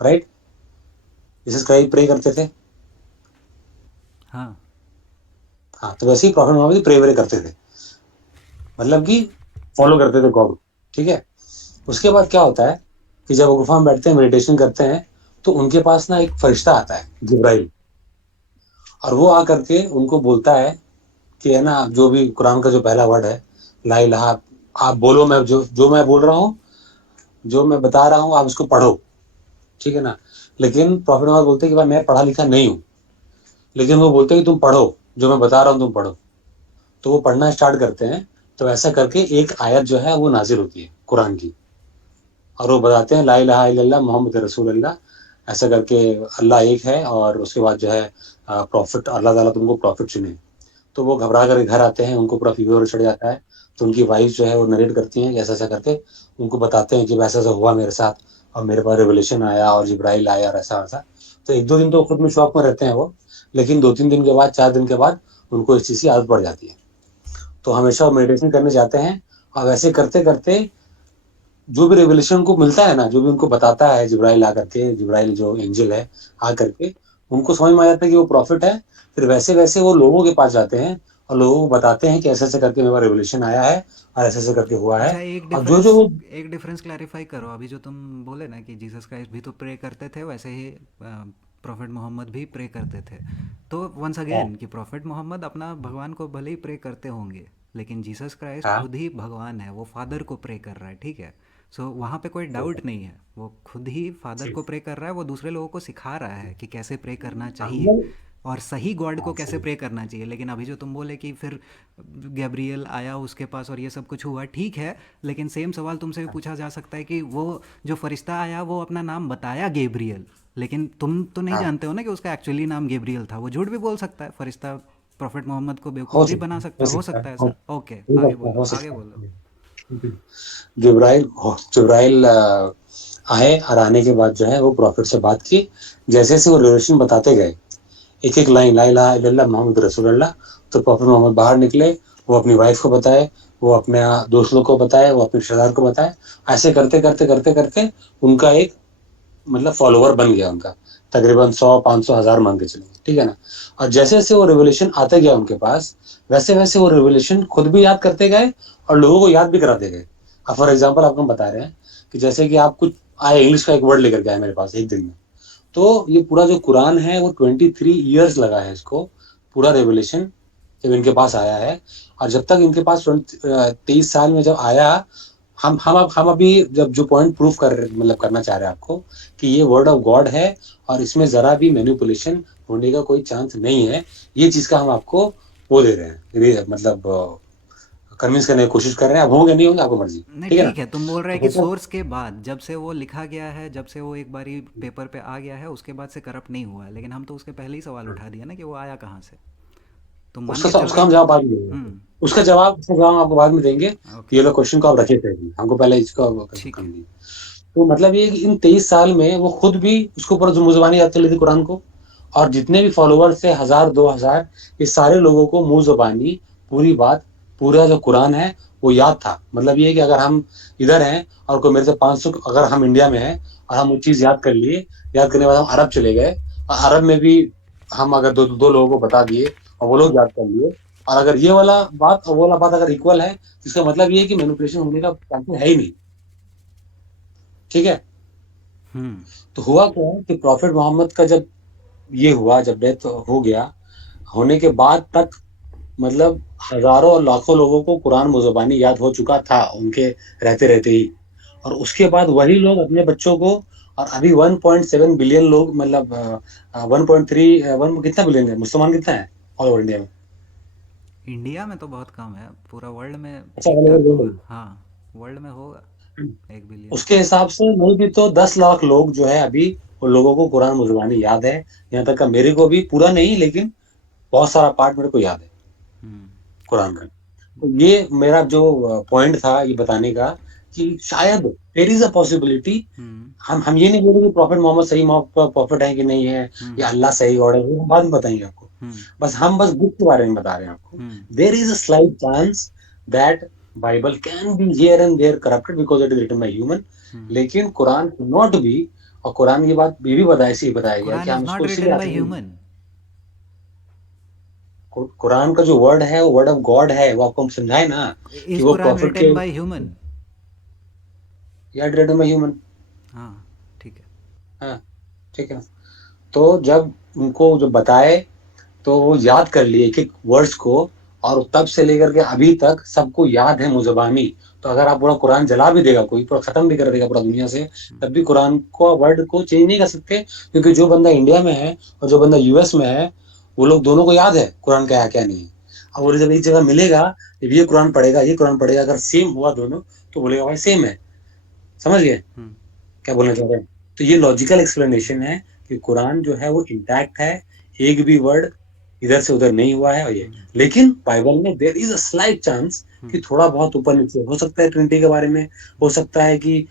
राइट। जीसस क्राइस्ट प्रे करते थे, हाँ हाँ। तो वैसे ही प्रॉफिट मोहम्मद भी प्रे वरे करते थे, मतलब कि फॉलो करते थे गॉड, ठीक है। उसके बाद क्या होता है कि जब वो गुफा में बैठते हैं, मेडिटेशन करते हैं, तो उनके पास ना एक फरिश्ता आता है, जिब्राइल, और वो आकर के उनको बोलता है कि है ना, जो भी कुरान का जो पहला वर्ड है, ला इलाहा, आप बोलो, मैं जो मैं बोल रहा हूँ, जो मैं बता रहा हूँ, आप उसको पढ़ो, ठीक है ना। लेकिन प्रॉफिट मोहम्मद बोलते हैं कि भाई मैं पढ़ा लिखा नहीं हूँ, लेकिन वो बोलते हैं कि तुम पढ़ो, जो मैं बता रहा हूँ तुम पढ़ो। तो वो पढ़ना स्टार्ट करते हैं, तो ऐसा करके एक आयत जो है वो नाजिल होती है कुरान की, और वो बताते हैं ला इलाहा इल्लल्लाह मोहम्मद रसूल अल्लाह, ऐसा करके अल्लाह एक है, और उसके बाद जो है प्रॉफिट, अल्लाह ताला तुमको प्रॉफिट चुने। तो वो घबरा कर घर आते हैं, उनको पूरा फीवर चढ़ जाता है। तो उनकी वाइफ जो है वो नरेट करती हैं ऐसा ऐसा करके, उनको बताते हैं कि ऐसा ऐसा हुआ मेरे साथ, और मेरे पास रेवलेशन आया और जिब्राइल आया और ऐसा वैसा। तो 1-2 दिन तो खुद में शौक में रहते हैं वो, लेकिन 2-3 दिन के बाद, 4 दिन के बाद उनको इस चीज़ की आदत पड़ जाती है। तो हमेशा वो मेडिटेशन करने जाते हैं, और वैसे करते करते जो भी रेवलेशन उनको मिलता है ना, जो भी उनको बताता है जिब्राइल आकर के, जिब्राइल जो एंजल है आकर के, उनको समझ में आ जाता है कि वो प्रॉफिट है। फिर वैसे वैसे वो लोगों के पास जाते हैं, और लोगों को बताते हैं कि ऐसे ऐसे करके मेरा रेवोल्यूशन आया है और ऐसे ऐसे करके हुआ है। अच्छा, और जो जो वो एक डिफरेंस क्लैरिफाई करो। अभी जो तुम बोले ना कि जीसस क्राइस्ट भी तो प्रे करते थे, वैसे ही प्रॉफिट मोहम्मद भी प्रे करते थे। तो वंस हाँ अगेन कि प्रॉफिट मोहम्मद अपना भगवान को भले ही प्रे करते होंगे, लेकिन जीसस क्राइस्ट हाँ खुद ही भगवान है, वो फादर को प्रे कर रहा है, ठीक है। सो वहाँ पे कोई डाउट नहीं है, वो खुद ही फादर को ठीक। प्रे कर रहा है, वो दूसरे लोगों को सिखा रहा है कि कैसे प्रे करना हाँ, चाहिए और सही गॉड को हाँ, कैसे सही। प्रे करना चाहिए। लेकिन अभी जो तुम बोले कि फिर गैब्रियल आया उसके पास और ये सब कुछ हुआ, ठीक है, लेकिन सेम सवाल तुमसे भी पूछा जा सकता है कि वो जो फरिश्ता आया वो अपना नाम बताया गैब्रियल, लेकिन तुम तो नहीं हाँ, जानते हो ना कि उसका एक्चुअली नाम गैब्रियल था। वो झूठ भी बोल सकता है फरिश्ता, प्रॉफिट मोहम्मद को बेवकूफ़ हो भी सकता बना है, सकता है, हो सकता है ऐसा। ओके, आगे बोलो, हो आगे सकता बोलो। है। जिब्राइल जिब्राइल आए और आने के बाद जो है वो प्रॉफिट से बात की। जैसे जैसे वो रिलेशन बताते गए, एक एक लाइन, ला इलाहा इल्लल्लाह मोहम्मद रसूलुल्लाह, तो प्रॉफिट मोहम्मद बाहर निकले, वो अपनी वाइफ को बताए, वो अपने दोस्त लोग को बताए, वो अपने रिश्तेदार को बताए। ऐसे करते करते करते करते उनका एक मतलब फॉलोवर बन गया उनका, तकरीबन 100 500 1000 मान के चलो, ठीक है ना। और जैसे जैसे वो रेवोल्यूशन आते गया उनके पास, वैसे वैसे वो रेवोल्यूशन खुद भी याद करते गए और लोगों को याद भी कराते गए। अब फॉर एग्जाम्पल आपको हम बता रहे हैं कि जैसे कि आप कुछ आए, इंग्लिश का एक वर्ड लेकर के आए मेरे पास एक दिन में, तो ये पूरा जो कुरान है वो 23 ईयर्स लगा है इसको, पूरा रेवोल्यूशन जब इनके पास आया है। और जब तक इनके पास 23 साल में जब आया, हम अभी जब जो पॉइंट प्रूफ मतलब करना चाह रहे हैं आपको कि ये वर्ड ऑफ गॉड है और इसमें जरा भी मैनिपुलेशन होने का कोई चांस नहीं है, ये चीज का हम आपको वो दे रहे हैं, मतलब कन्विंस करने की कोशिश कर रहे हैं। अब होंगे नहीं होंगे आपको मर्जी, नहीं, ठीक है ना। ठीक है, तुम बोल रहे तो हैं कि होता सोर्स के बाद जब से वो लिखा गया है, जब से वो एक बारी पेपर पे आ गया है, उसके बाद से करप्ट नहीं हुआ है, लेकिन हम तो उसके पहले ही सवाल उठा दिया ना कि वो आया कहाँ से। तो मान के चल उसका रहे हम हो। जवाब बाद में देंगे आपको। हम्म। उसका जवाब आपको बाद में देंगे। ओके। ये वाला क्वेश्चन को आप रखिए पहले, हमको पहले इसका ठीक कर है। दिए। तो मतलब ये कि इन 23 साल में वो खुद भी उसके ऊपर जो मुजबानी याद कर ली थी कुरान को, और जितने भी फॉलोअर्स थे 1000 2000, ये सारे लोगों को मुंह जुबानी पूरी बात, पूरा जो कुरान है वो याद था। मतलब ये है कि अगर हम इधर हैं और कोई मेरे से 500, अगर हम इंडिया में हैं और हम वो चीज याद कर लिए, याद करने के बाद हम अरब चले गए और अरब में भी हम अगर दो लोगों को बता दिए और वो लोग याद कर लिए, और अगर ये वाला बात और वो वाला बात अगर इक्वल है, तो इसका मतलब ये है कि मैनिपुलेशन होने का चांसेस है ही नहीं, ठीक है। हम्म। तो हुआ क्या है कि प्रॉफिट मोहम्मद का जब ये हुआ, जब डेथ हो गया, होने के बाद तक मतलब हजारों और लाखों लोगों को कुरान मुज़बानी याद हो चुका था उनके रहते रहते ही। और उसके बाद वही लोग अपने बच्चों को, और अभी 1.7 बिलियन लोग, मतलब 1.3 वन कितना बिलियन है, मुसलमान कितना है ऑल ओवर इंडिया में। इंडिया में तो बहुत कम है, पूरा वर्ल्ड में अच्छा, ठीक ऑल ओवर ठाक वर्ल्ड होगा, में। हाँ। वर्ल्ड में होगा 1 बिलियन। उसके हिसाब से नहीं भी तो 10 लाख लोग जो है अभी, उन लोगों को कुरान मुज़बानी याद है। यहाँ तक का मेरे को भी पूरा नहीं, लेकिन बहुत सारा पार्ट मेरे को याद है हम्म। कुरान का। तो ये मेरा जो पॉइंट था ये बताने का, कि शायद देयर इज अ पॉसिबिलिटी। हम्म। हम ये नहीं बोल रहे कि प्रॉफिट मोहम्मद सही प्रॉफिट है कि नहीं है, या हम्म। अल्लाह सही गॉड है, वो हम बाद में बताएंगे आपको। हम्म। हम बस बुक के बारे में बता रहे हैं आपको। Hmm. There is a slight chance that Bible can be here and there corrupted because it is written by human, hmm. लेकिन कुरान नॉट बी। और कुरान की बात ये भी बताया, इसी बताया गया कि कुरान हम इज इसको नॉट इसीलिए रिटन बाय आसान नहीं। ह्यूमन। कुरान का जो वर्ड है वो वर्ड ऑफ गॉड है, वो आपको हम समझाए ना कि इज वो कुरान प्रॉफिट रिटन के बाय ह्यूमन। या रिटन बाय ह्यूमन। हाँ, ठीक है। हाँ, ठीक है। तो जब उनको जो बताए, तो वो याद कर लिए एक एक वर्ड्स को, और तब से लेकर के अभी तक सबको याद है मुजबानी। तो अगर आप पूरा कुरान जला भी देगा कोई, पूरा खत्म भी कर देगा पूरा दुनिया से, तब भी कुरान को वर्ड को चेंज नहीं कर सकते, क्योंकि जो बंदा इंडिया में है और जो बंदा यूएस में है, वो लोग दोनों को याद है कुरान क्या है क्या नहीं है। अब वो जब एक जगह मिलेगा, जब ये कुरान पढ़ेगा ये कुरान पढ़ेगा, अगर सेम हुआ दोनों, तो बोलेगा भाई सेम है। समझ गए हम्म। क्या बोलना चाह रहे हैं। तो ये लॉजिकल एक्सप्लेनेशन है कि कुरान जो है वो इंटैक्ट है, एक भी वर्ड इधर से उधर नहीं हुआ है। और ये, हम्म। लेकिन बाइबल में there is a slight chance कि हम्म। थोड़ा बहुत ऊपर नीचे हो सकता है ट्रिनिटी के बारे में, हो सकता है कि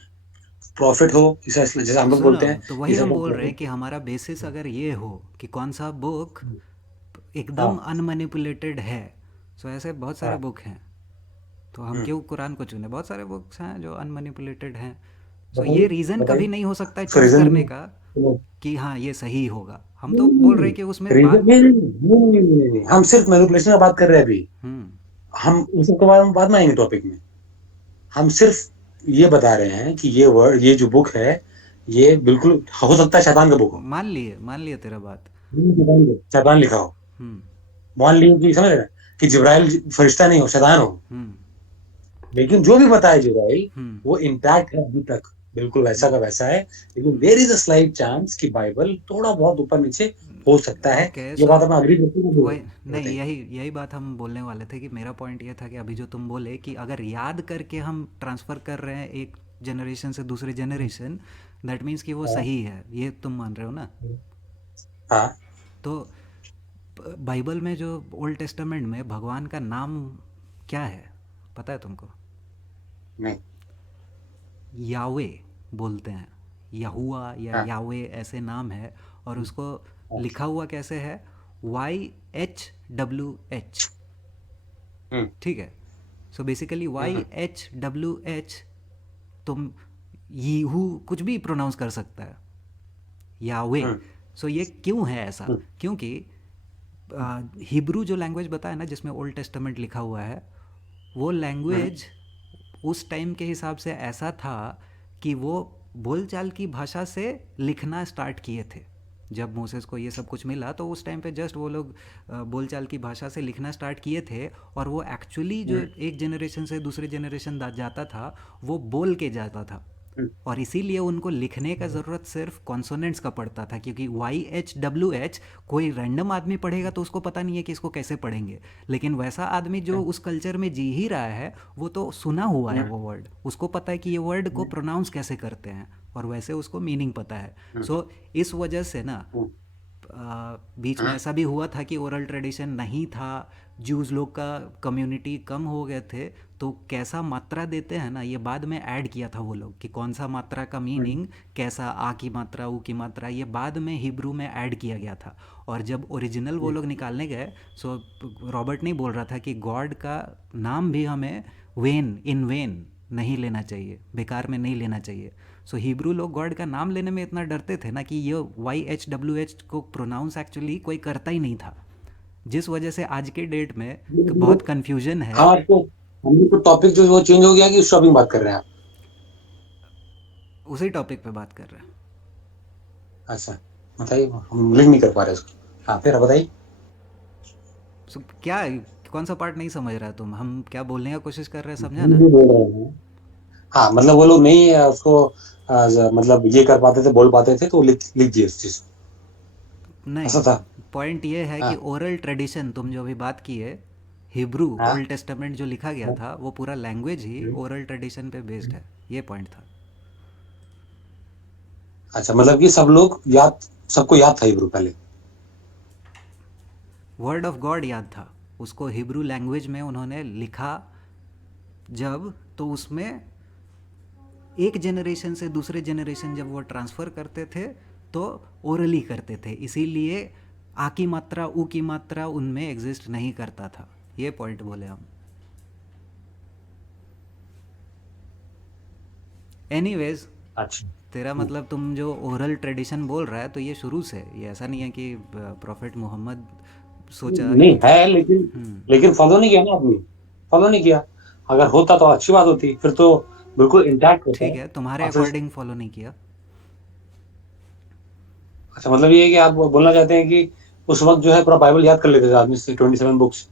प्रॉफिट हो, जैसे हम लोग सुनो, बोलते हैं, तो वही जैसे हम हम लोग बोल रहे हैं कि प्रॉफिट। हमारा बेसिस अगर ये हो कि कौन सा बुक एकदम हाँ अनमैनिपुलेटेड है, सो ऐसे बहुत सारे हाँ। बुक हैं, तो हम हम्म, क्यों कुरान को चुने? बहुत सारे बुक्स हैं जो अनमैनिपुलेटेड हैं। सो ये बताइए रीज़न कभी बताइए नहीं हो सकता है उसका चूज़ रीजन करने नहीं का है। कि हाँ ये सही होगा। हम तो बोल रहे नहीं हैं कि उसमें रीजन बात। नहीं नहीं नहीं नहीं नहीं, नहीं, नहीं। हम सिर्फ मैनिपुलेशन की बात कर रहे हैं अभी। हम्म। हम उस सबके बारे में बाद में आएंगे टॉपिक में। हम सिर्फ ये बता रहे हैं कि ये वर्ड, ये जो बुक है, ये बिल्कुल हो सकता है शैतान का बुक हो। मान लिए तेरा बात। शैतान लिखा हो। हम्म। मान लीजिए कि समझ रहे हैं कि जिब्राइल फरिश्ता नहीं हो, शैतान हो। हम्म। लेकिन जो भी बताया जिब्राइल, हम्म। वो इंटैक्ट है अभी तक, बिल्कुल वैसा का हम्म। वैसा है। लेकिन hmm. There is a slight chance कि बाइबल थोड़ा बहुत ऊपर नीचे हो सकता है। ओके ये सो बात हम अग्री करते वही हैं। नहीं, बताइए। यही यही बात हम बोलने वाले थे कि मेरा पॉइंट ये था कि अभी जो तुम बोले कि अगर याद करके हम ट्रांसफ़र कर रहे हैं एक जनरेशन से दूसरे जनरेशन, दैट मीन्स कि वो हाँ सही है, ये तुम मान रहे हो ना? हाँ। तो बाइबल में जो ओल्ड टेस्टामेंट में भगवान का नाम क्या है पता है तुमको? नहीं। यावे बोलते हैं, यहुआ या हाँ यावे ऐसे नाम है। और उसको हाँ। लिखा हुआ कैसे है? YHWH। हम्म ठीक है। सो बेसिकली हम्म YHWH, तुम यीहू कुछ भी प्रोनाउंस कर सकता है, यावे। हम्म सो ये क्यों है ऐसा? हम्म क्योंकि हिब्रू जो लैंग्वेज बताया ना जिसमें ओल्ड टेस्टामेंट लिखा हुआ है, वो हम्म लैंग्वेज उस टाइम के हिसाब से ऐसा था कि वो बोलचाल की भाषा से लिखना स्टार्ट किए थे। जब मूसेस को ये सब कुछ मिला तो उस टाइम पे जस्ट वो लोग बोलचाल की भाषा से लिखना स्टार्ट किए थे। और वो एक्चुअली जो हम्म एक जनरेशन से दूसरे जनरेशन जाता था, वो बोल के जाता था। हम्म और इसीलिए उनको लिखने का ज़रूरत सिर्फ कॉन्सोनेंट्स का पड़ता था, क्योंकि YHWH कोई रैंडम आदमी पढ़ेगा तो उसको पता नहीं है कि इसको कैसे पढ़ेंगे। लेकिन वैसा आदमी जो उस कल्चर में जी ही रहा है, वो तो सुना हुआ है वो वर्ड, उसको पता है कि ये वर्ड को प्रोनाउंस कैसे करते हैं, और वैसे उसको मीनिंग पता है। सो इस वजह से ना बीच में ऐसा भी हुआ था कि ओरल ट्रेडिशन नहीं था, जूस लोग का कम्युनिटी कम हो गए थे, तो कैसा मात्रा देते हैं ना, ये बाद में ऐड किया था वो लोग कि कौन सा मात्रा का मीनिंग कैसा, आ की मात्रा, ऊ की मात्रा, ये बाद में हिब्रू में ऐड किया गया था। और जब ओरिजिनल वो लोग निकालने गए, सो रॉबर्ट नहीं बोल रहा था कि गॉड का नाम भी हमें इन वेन नहीं लेना चाहिए, बेकार में नहीं लेना चाहिए। सो हिब्रू लोग गॉड का नाम लेने में इतना डरते थे ना कि ये YHWH को प्रोनाउंस एक्चुअली कोई करता ही नहीं था, जिस वजह से आज के डेट में बहुत कन्फ्यूजन है। हाँ तो हम लोग को टॉपिक जो वो चेंज हो गया कि शॉपिंग बात कर रहे हैं आप। उसी टॉपिक पे बात कर रहे हैं। अच्छा बताइए, हम लिंक नहीं कर पा रहे इसको। हाँ फिर बताइए। सो क्या, कौन सा पार्ट नहीं समझ रहा है तुम? हम क्या बोलने का कोशिश कर रहे हैं, समझा हम ना? भी बोल रहे हैं। हाँ मतलब वो लोग नहीं उसको मतलब ये कर पाते थे, बोल पाते थे, तो लिख लिख दिए उस चीज को। नहीं, ऐसा था। पॉइंट ये है कि हाँ ओरल ट्रेडिशन तुम जो अभी बात की है, हिब्रू हाँ ओल्ड टेस्टामेंट जो लिखा गया हाँ, था, वो पूरा लैंग्वेज ही हम्म, ओरल ट्रेडिशन पे बेस्ड है, ये पॉइंट था। अच्छा मतलब कि सब लोग याद, सबको याद था इब्रू पहले। वर्ड ऑफ गॉड याद था, उसको हिब्रू लैंग्वेज में उन्होंने लिखा जब, तो उसमें एक जनरेशन से दूसरे जनरेशन जब वो ट्रांसफ़र करते थे तो ओरली करते थे, इसीलिए आ की मात्रा, ऊ की मात्रा उनमें एग्जिस्ट नहीं करता था, ये पॉइंट बोले हम। एनीवेज, अच्छा तेरा मतलब तुम जो ओरल ट्रेडिशन बोल रहा है तो ये शुरू से, ये ऐसा नहीं है कि प्रॉफिट मोहम्मद सोचा नहीं कि। है, लेकिन लेकिन फॉलो नहीं किया ना आदमी, फॉलो नहीं किया। अगर होता तो अच्छी बात होती, फिर तो बिल्कुल इंटैक्ट होता ठीक है। है, तुम्हारे और फिर अकॉर्डिंग फॉलो नहीं किया। अच्छा मतलब ये है कि आप बोलना चाहते हैं कि उस वक्त जो है पूरा बाइबल याद कर लेते थे आदमी से, 27 बुक्स,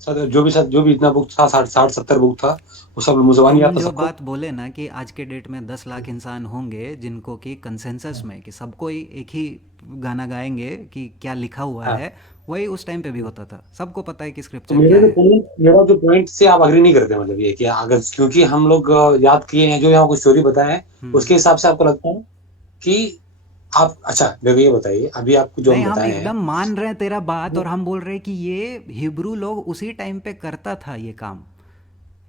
जो भी इतना बुक था, 60-70 बुक था, वो सब मुजवानी याद तुम था जो सबको। बात बोले ना कि आज के डेट में 10 लाख इंसान होंगे जिनको कि कंसेंसस में कि सबको ही एक ही गाना गाएंगे कि क्या लिखा हुआ हाँ है, वही उस टाइम पे भी होता था, सबको पता है कि तो स्क्रिप्चर क्या है। मेरा जो पॉइंट से आप अग्री नहीं करते, मतलब ये कि अगर क्योंकि हम लोग याद किए हैं, जो यहाँ कुछ स्टोरी बताए हैं, हम्म। उसके हिसाब से आपको लगता है कि आप, अच्छा मेरे को ये बताइए, अभी आपको जो नहीं, हम हम बताए हैं एकदम मान रहे हैं तेरा बात, और वो हम बोल रहे हैं कि ये हिब्रू लोग उसी टाइम पे करता था ये काम,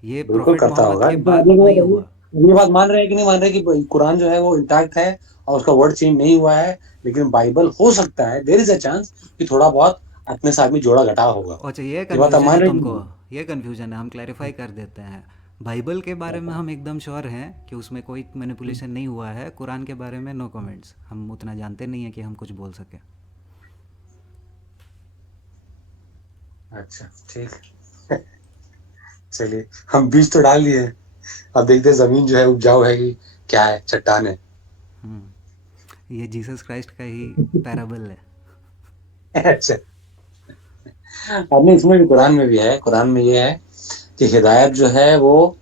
ये बिल्कुल प्रॉफिट करता मोहम्मद होगा। के तो बाद नहीं हुआ। ये बात मान रहे हैं कि नहीं मान रहे कि कुरान जो है वो इंटैक्ट है और उसका वर्ड चेंज नहीं हुआ है, लेकिन बाइबल हो सकता है, देयर इज अ चांस कि थोड़ा बहुत अपने साथ में जोड़ा घटाव होगा। अच्छा, ये ये बात आप कन्फ्यूजन है मान रहे हैं कि तुमको? नहीं? ये कन्फ्यूजन है, हम क्लैरिफाई कर देते हैं। बाइबल के बारे में हम एकदम श्योर हैं कि उसमें कोई मैनिपुलेशन नहीं हुआ है। कुरान के बारे में नो कमेंट्स, हम उतना जानते नहीं हैं कि हम कुछ बोल सकें। अच्छा ठीक। चलिए, हम बीज तो डाल दिए हैं, अब देखते हैं जमीन जो है उपजाऊ है कि क्या है, चट्टान है। ये जीसस क्राइस्ट का ही पैराबल है। अच्छा, आपने इसमें भी, कुरान में भी है, कुरान में ये है कि हिदायत जो है वो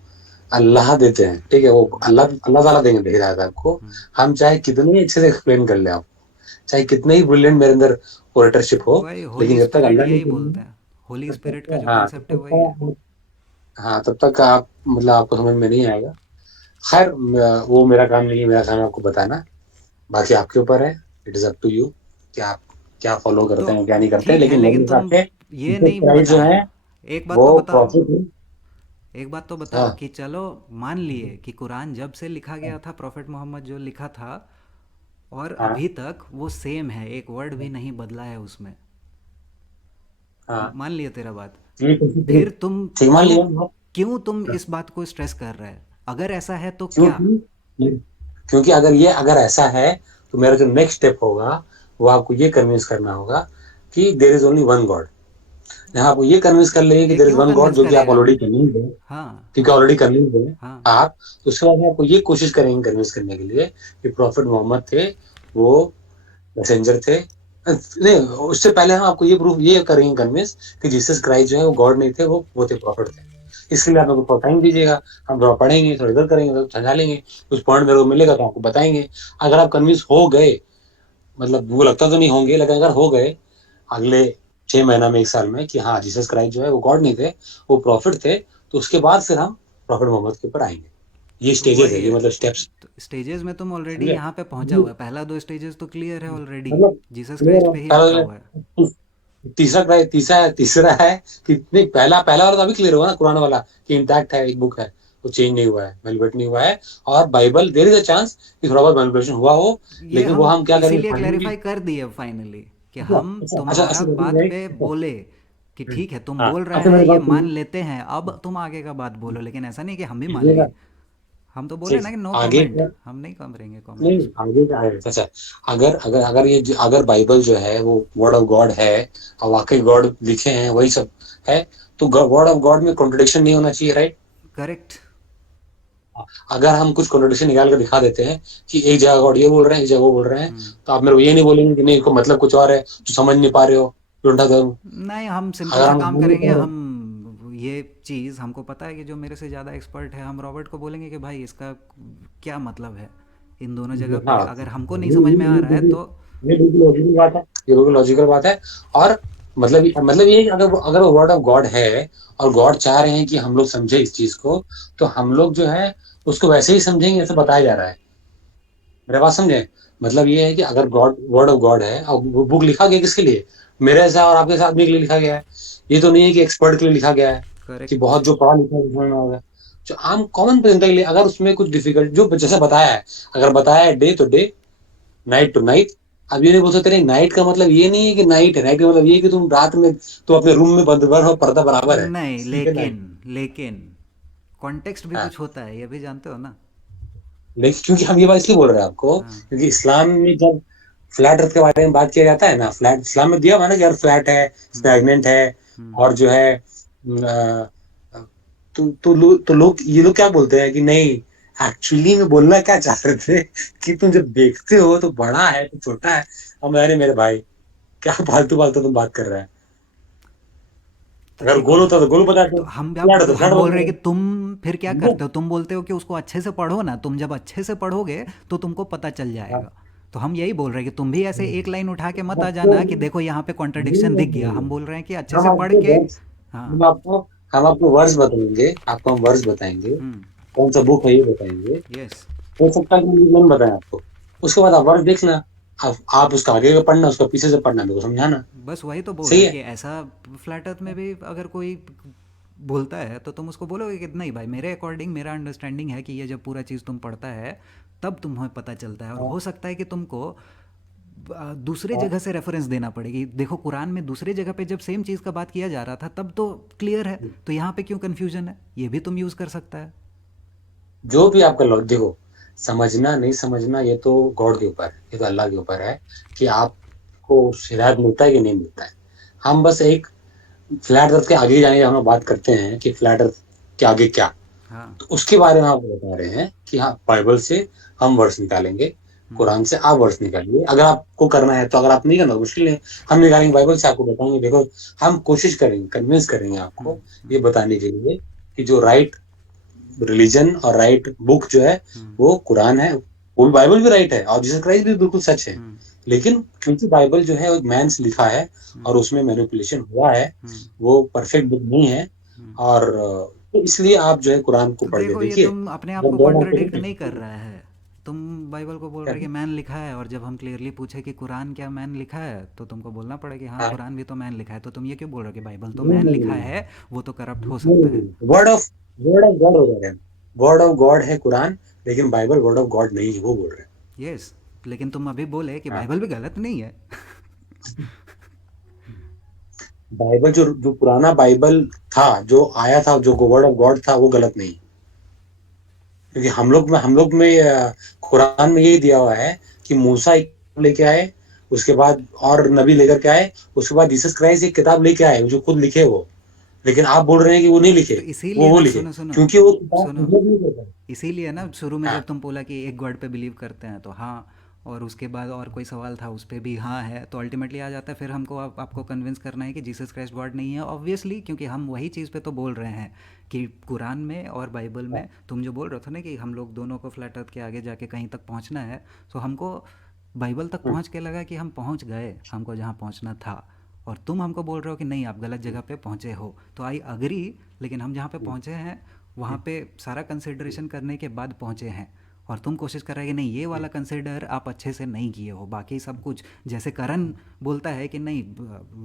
अल्लाह देते हैं, ठीक है, वो अल्लाह अल्लाह ताला देंगे हिदायत आपको। हम चाहे कितने ही अच्छे से एक्सप्लेन कर ले, आप चाहे कितने ही ब्रिलियंट मेरे अंदर ओरेटरशिप हो, वही होली लेकिन जब तक स्पिरिट अल्लाह नहीं यही करेंगे, बोलते हैं, होली तब स्पिरिट का तक, जो हाँ कॉन्सेप्ट है वही है। हाँ तब तक आप, मतलब आपको समझ में नहीं आएगा। खैर, वो मेरा काम नहीं है, मेरा काम है आपको बताना, बाकी आपके ऊपर है, it is up to you कि आप क्या फॉलो तो करते हैं क्या नहीं करते हैं, ठीक है, लेकिन मेरे लेकिन हिसाब तुम से ये जीसस नहीं क्राइस्ट जो बताया। है एक बात तो वो बताओ, प्रॉफिट है। एक बात तो बताओ हाँ कि चलो मान लिए कि कुरान जब से लिखा गया था, प्रॉफिट मोहम्मद जो लिखा था, और हाँ अभी तक वो सेम है, एक वर्ड भी नहीं बदला है उसमें। हाँ, मान लिए तेरा बात। ठीक है, ठीक फिर तुम ठीक, मान क्यों लिया आप। क्यों तुम इस बात को स्ट्रेस कर रहे हैं? अगर ऐसा है तो क्या? क्योंकि क्योंकि अगर ऐसा है, तो मेरा जो नेक्स्ट स्टेप होगा वो आपको ये कन्विंस करना होगा कि there is only one God. जहाँ आपको ये कन्विंस कर लेंगे कि ये देर इज क्यों वन गॉड, कन्विंस जो कि आप करेगा? ऑलरेडी कन्विंस है, हाँ क्योंकि हाँ ऑलरेडी कन्विंस है हाँ। आप, तो उसके बाद में आपको ये कोशिश करेंगे कन्विंस करने के लिए कि प्रॉफिट मोहम्मद थे, वो मैसेंजर थे। नहीं, उससे पहले हम आपको ये प्रूफ ये करेंगे कन्विंस कि जीसस क्राइस्ट जो है वो गॉड नहीं थे, वो थे प्रॉफिट थे। इसके लिए आप मेरे को टाइम दीजिएगा, हम थोड़ा पढ़ेंगे, थोड़ा इधर करेंगे, थोड़ा समझा लेंगे, कुछ पॉइंट मेरे को मिलेगा तो आपको बताएंगे। अगर आप कन्विंस हो गए, मतलब वो लगता तो नहीं होंगे, लेकिन अगर हो गए अगले 6 महीना में, 1 साल में, कि हाँ जीसस क्राइस्ट जो है वो गॉड नहीं थे, वो प्रॉफिट थे, तो उसके बाद फिर हम प्रॉफिट मोहम्मद के ऊपर आएंगे। ये तो स्टेजेस है, वही ये है, मतलब स्टेप्स। तो स्टेजेस में तुम ऑलरेडी समझे? यहाँ पे पहुंचा हुआ है। पहला दो स्टेजेस तो क्लियर है ऑलरेडी, मतलब जीसस क्लियर क्राइस्ट है पे ही रुका पहला, हुआ है। तीसरा है कि नहीं, पहला पहला वाला तो अभी क्लियर होगा ना, कुरान वाला, कि इंटैक्ट है, एक बुक है, वो चेंज नहीं हुआ है, मैनिपुलेट नहीं हुआ है। और Bible, there is a chance कि थोड़ा बहुत मैनिपुलेशन हुआ हो, ये लेकिन वो हम हम क्या करेंगे, इसीलिए पढ़ेंगे। क्लैरिफाई कर दिए फाइनली कि अच्छा हम अच्छा अच्छा तुम्हारा अच्छा, बात नहीं, पे अच्छा, बोले कि ठीक है तुम हाँ बोल रहे अच्छा, हैं मेरी ये बात मान सुनिए, लेते हैं, अब तुम आगे का बात बोलो। लेकिन ऐसा नहीं कि हम भी मान ये लिए। हम तो बोले ठीक ना है, कि नो आगे कमेंट, का, हम नहीं करेंगे कमेंट नहीं इस पे। आगे का है, अच्छा, अगर अगर अगर अगर बाइबल जो है वो वर्ड ऑफ गॉड है, और वाकई गॉड लिखे हैं वही सब है, तो वर्ड ऑफ गॉड में कॉन्ट्रडिक्शन नहीं होना चाहिए, राइट? करेक्ट। अगर हम कुछ कॉन्ट्रडिक्शन निकाल कर दिखा देते हैं कि एक जगह गॉड ये बोल रहे हैं, एक जगह वो बोल रहे हैं, तो आप मेरे को ये नहीं बोलेंगे कि नहीं इसको मतलब कुछ और है, तो समझ नहीं पा रहे हो, ढूंढा धर्म। नहीं, हम सिंपल अगर सा हम काम समझ नहीं करेंगे। पा रहे, हम ये चीज़ हमको पता है कि जो मेरे से ज़्यादा एक्सपर्ट है, हम रॉबर्ट को बोलेंगे कि भाई इसका क्या मतलब है इन दोनों जगह पे। हाँ, अगर हमको नहीं समझ में आ रहा है तो ये बिल्कुल लॉजिकल बात है, ये बिल्कुल लॉजिकल बात है। और मतलब ये कि अगर वो वर्ड ऑफ गॉड है, और गॉड चाह रहे हैं कि हम लोग समझे इस चीज को, तो हम लोग जो है उसको वैसे ही समझेंगे जैसे बताया जा रहा है। मेरा बात समझे? मतलब ये है कि अगर गॉड वर्ड ऑफ गॉड है, और वो बुक लिखा गया किसके लिए, मेरे जैसा और आपके साथ भी के लिए लिखा गया है। ये तो नहीं है कि एक्सपर्ट के लिए लिखा गया है, कि करेक्ट। बहुत जो पढ़ा लिखा है उसमें में होगा, जो आम कॉमन जनता के लिए, अगर उसमें कुछ डिफिकल्ट जो जैसे बताया है, अगर बताया है डे तो डे, नाइट टू नाइट। अब ये नहीं बोल सकते नहीं, नाइट का मतलब ये नहीं है कि नाइट है, नाइट का मतलब ये है कि तुम रात में, तो अपने रूम में बंद हो, पर्दा बराबर है, नहीं, ठीक है नाइट। लेकिन कॉन्टेक्स्ट भी हाँ, कुछ होता है, ये भी जानते हो ना। लेकिन क्योंकि हम ये बात इसलिए बोल रहे हैं आपको, हाँ। क्योंकि इस्लाम में जब फ्लैट अर्थ के बारे में बात किया जाता है ना, फ्लैट इस्लाम में दिया हुआ है ना कि यार फ्लैट है, हम्म स्टैग्नेंट है, हम्म। और जो है तो लोग, ये लोग क्या बोलते हैं कि नहीं, एक्चुअली में बोलना क्या चाह रहे थे कि तुम जब देखते हो तो बड़ा है तो छोटा है। अब अरे मेरे भाई, क्या फालतू फालतू तुम बात कर रहे हैं। तो अगर एक गोल और होता तो गोल बता तो दो, हम फ्लैट होता तो फ्लैट हम बोल बता रहे हैं कि दो। तुम फिर क्या समझे? करते हो, तुम बोलते हो कि उसको अच्छे से पढ़ो ना। तुम जब अच्छे से पढ़ोगे तो तुमको पता चल हाँ, जाएगा। तो हम यही बोल रहे हैं कि तुम भी ऐसे एक लाइन उठा के मत आ आपको जाना कि देखो यहाँ पे कॉन्ट्रडिक्शन दिख गया। हम बोल रहे हैं कि अच्छे हम से पढ़ आपको के। वर्ड्स हाँ। हम आपको हम आपको वर्ड्स बताएंगे, आपको हम वर्ड्स बताएंगे, हम्म। कौन सा बुक है ये बताएंगे। यस। हो सकता है कि मुझे नहीं बताएं आपको, उसके बाद आप वर्ड देखना, आप उसका आगे का पढ़ना, उसका पीछे से पढ़ना, मेरे को समझाना। बस वही तो बोल रहे सही हैं है। कि ऐसा फ्लैट अर्थ में भी अगर कोई बोलता है तो तुम उसको बोलोगे कि नहीं भाई, मेरे अकॉर्डिंग मेरा अंडरस्टैंडिंग है कि ये जब पूरा चीज़ तुम पढ़ता है तब तुम्हें पता चलता है। और हाँ, हो सकता है कि तुमको दूसरे जगह से रेफरेंस देना पड़ेगी। देखो कुरान में दूसरे जगह पे जब सेम चीज़ का बात किया जा रहा था तब तो क्लियर है, तो यहाँ पे क्यों कन्फ्यूजन है? ये भी तुम यूज़ कर सकता है। जो भी आपका लॉ देखो, समझना नहीं समझना ये तो गॉड के ऊपर है, ये तो अल्लाह के ऊपर है कि आपको हिदायत मिलता है कि नहीं मिलता है। हम बस एक फ्लैट अर्थ के आगे जाने की हम लोग बात करते हैं कि फ्लैट अर्थ के आगे क्या, हाँ। तो उसके बारे में आप बता रहे हैं कि हाँ बाइबल से हम वर्ड्स निकालेंगे, कुरान से आप वर्ड्स निकालिए। अगर आपको करना है तो, अगर आप नहीं करना तो मुश्किल है, हम निकालेंगे बाइबल से, आपको बताएंगे। देखो हम कोशिश करेंगे, कन्विंस करेंगे आपको ये बताने के लिए कि जो राइट रिलीजन और राइट बुक जो है वो कुरान है, वो बाइबल भी राइट है और जीसस क्राइस्ट भी बिल्कुल सच है। लेकिन क्योंकि बाइबल जो है वो मैन से लिखा है और उसमें मैनिपुलेशन हुआ है, वो परफेक्ट बुक नहीं है, और तो इसलिए आप जो है कुरान को तो पढ़ के देखो ये देखिए। तुम अपने आप वो को दोनों कॉन्ट्रडिक्ट आपको नहीं कर रहा है। तुम बाइबल को बोल रहे हो कि मैन लिखा है, और जब हम क्लियरली पूछे कि कुरान क्या मैन लिखा है तो तुमको बोलना पड़ेगा कि हाँ हाँ, कुरान भी तो मैन लिखा है। तो तुम ये क्यों बोल रहे हो कि बाइबल तो नहीं मैन नहीं लिखा नहीं है, वो तो करप्ट हो सकता है? वर्ड ऑफ गॉड हो रहा है, वर्ड ऑफ गॉड है कुरान, लेकिन बाइबल वर्ड ऑफ गॉड नहीं है, वो बोल रहे हैं। यस, लेकिन तुम अभी बोले कि हाँ, बाइबल भी गलत नहीं है। बाइबल जो जो पुराना बाइबल था, जो आया था, जो वर्ड ऑफ गॉड था, वो गलत नहीं। क्योंकि हम लोग में कुरान में यही दिया हुआ है कि मूसा एक किताब लेके आए, उसके बाद और नबी लेकर के आए, उसके बाद जीसस क्राइस्ट एक किताब लेके आए जो खुद लिखे वो। लेकिन आप बोल रहे हैं कि वो नहीं लिखे, तो वो इसीलिए वो ना, लिखे, सुनो सुनो क्योंकि वो किताब सुनो, मतलब नहीं करता। इसीलिए ना शुरू में हाँ, जब तुम बोला कि एक गॉड पे बिलीव करते हैं तो हाँ, और उसके बाद और कोई सवाल था उस पे भी हाँ है, तो अल्टीमेटली आ जाता है फिर हमको आपको कन्विंस करना है कि जीसस क्राइस्ट गॉड नहीं है, ऑब्वियसली, क्योंकि हम वही चीज़ पे तो बोल रहे हैं कि कुरान में और बाइबल में तुम जो बोल रहे थे ना कि हम लोग दोनों को फ्लैट अर्थ के आगे जाके कहीं तक पहुंचना है, तो हमको बाइबल तक पहुंच के लगा कि हम पहुंच गए हमको जहां पहुंचना था, और तुम हमको बोल रहे हो कि नहीं आप गलत जगह पे पहुंचे हो, तो आई अग्री, लेकिन हम जहाँ पे पहुंचे हैं वहाँ पे सारा कंसिडरेशन करने के बाद पहुँचे हैं, और तुम कोशिश कर रहे हो कि नहीं ये वाला कंसिडर आप अच्छे से नहीं किए हो, बाकी सब कुछ जैसे करण बोलता है कि नहीं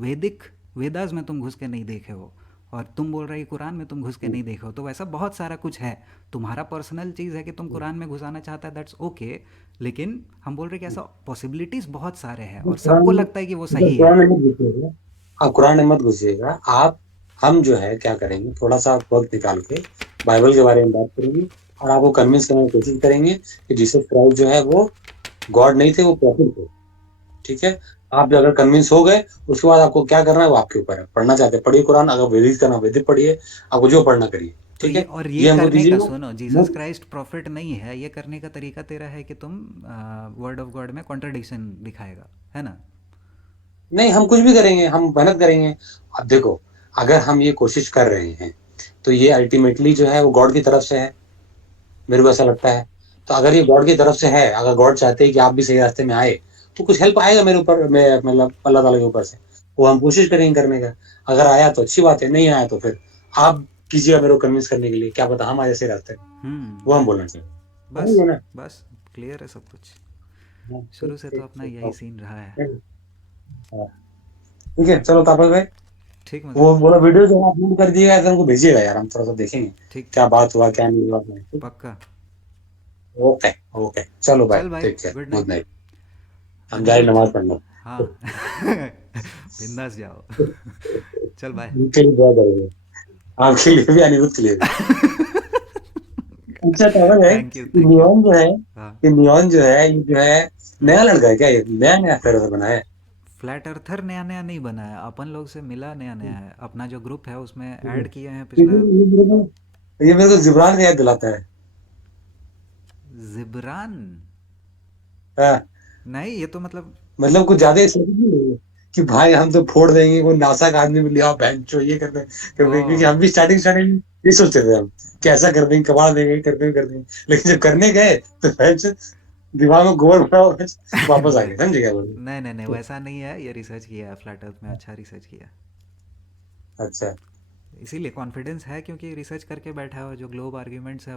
वैदिक वेदास में तुम घुस के नहीं देखे हो, और तुम बोल रहे हो कि कुरान में तुम घुस के नहीं देखे हो, तो वैसा बहुत सारा कुछ है। तुम्हारा पर्सनल चीज़ है कि तुम कुरान में घुसाना चाहता है, दैट्स ओके, लेकिन हम बोल रहे हैं कि ऐसा पॉसिबिलिटीज़ बहुत सारे हैं और सबको लगता है कि वो सही है। कुरान में मत घुसिएगा, आप कुरान में मत घुसिएगा आप। हम जो है क्या करेंगे, थोड़ा सा वक्त निकाल के बाइबल के बारे में बात करेंगे और आपको कन्विंस करने की कोशिश करेंगे कि जीसस क्राइस्ट जो है वो गॉड नहीं थे, वो प्रॉफिट थे। ठीक है, आप जो अगर कन्विंस हो गए, उसके बाद आपको क्या करना है वो आपके ऊपर है। पढ़ना चाहते हैं पढ़िए कुरान, अगर वैदिक करना वैदिक पढ़िए, आपको जो पढ़ना करिए। तो ठीक ये है, और ये ये हमको करने का, दीजिएगा। सुनो, जीसस क्राइस्ट प्रॉफिट नहीं है, ये करने का तरीका तेरा है कि तुम वर्ड ऑफ गॉड में कॉन्ट्रडिक्शन दिखाएगा, है ना? नहीं, हम कुछ भी करेंगे, हम मेहनत करेंगे। अब देखो, अगर हम ये कोशिश कर रहे हैं तो ये अल्टीमेटली जो है वो गॉड की तरफ से है, मेरे को ऐसा लगता है। तो अगर ये गॉड की तरफ से है, अगर गॉड चाहते हैं कि आप भी सही रास्ते में आए, तो कुछ हेल्प आएगा मेरे ऊपर, मैं मतलब अल्लाह ताला के ऊपर से, वो हम कोशिश करेंगे करने का। अगर आया तो अच्छी बात है, नहीं आया तो फिर आप कीजिएगा मेरे को कन्विंस करने के लिए, क्या पता हम आए सही रास्ते में। वो हम बोलना चाहिए, समझ बस गए ना? बस क्लियर है सब कुछ। हाँ, शुरू ठीक से तो ठीक अपना ठीक, यही सीन रहा है। हाँ, ठीक है, चलो तापस भाई, ठीक वो मदन। बोला वीडियो जो अपलोड कर दिएगा तो हमको भेजिएगा यार, हम थोड़ा सा देखेंगे ठीक क्या ठीक, बात हुआ, क्या नहीं हुआ। ठीक, पक्का। ओके ओके, चलो बाय, चल भाई, take care, good good night. Night. हम जा रहे अनिरुद्ध। नमाज पढ़ना। हाँ। बिंदास जाओ। चल बाय। उनके लिए दुआ करेंगे, आपके लिए भी, अनिरुद्ध के लिए भी। अच्छा खबर है थैंक यू कि थैंक यू। नियॉन जो है, हाँ। ये नियॉन जो है, ये जो है नया लड़का है क्या, ये नया नया फ्लेवर बना है? फ्लैट अर्थर नया नया नहीं बना है, अपन लोग से मिला नया नया है, अपना जो ग्रुप है उसमें ऐड किए हैं क्योंकि पिछला। ये मेरे को जिब्रान याद दिलाता है। जिब्रान? हाँ, नहीं, ये तो मतलब मतलब कुछ ज्यादा एक्साइटेड नहीं है कि भाई हम तो फोड़ देंगे, वो नासा का आदमी भी लिया बैंक चो ये करते, ओ, क्योंकि हम भी स्टार्टिंग स्टार्टिंग ये सोचते थे हम कि ऐसा कर देंगे, कबाड़ देंगे, कर देंगे, लेकिन जब करने गए तो दिमाग में गोबर भरा हुआ है, वापस आ नहीं गए, समझे क्या बोल नहीं नहीं नहीं, रहे? वैसा नहीं है, ये रिसर्च किया है फ्लैट अर्थ में, अच्छा रिसर्च किया। अच्छा, इसीलिए कॉन्फिडेंस है क्योंकि रिसर्च करके बैठा हुआ जो ग्लोब आर्ग्यूमेंट्स है।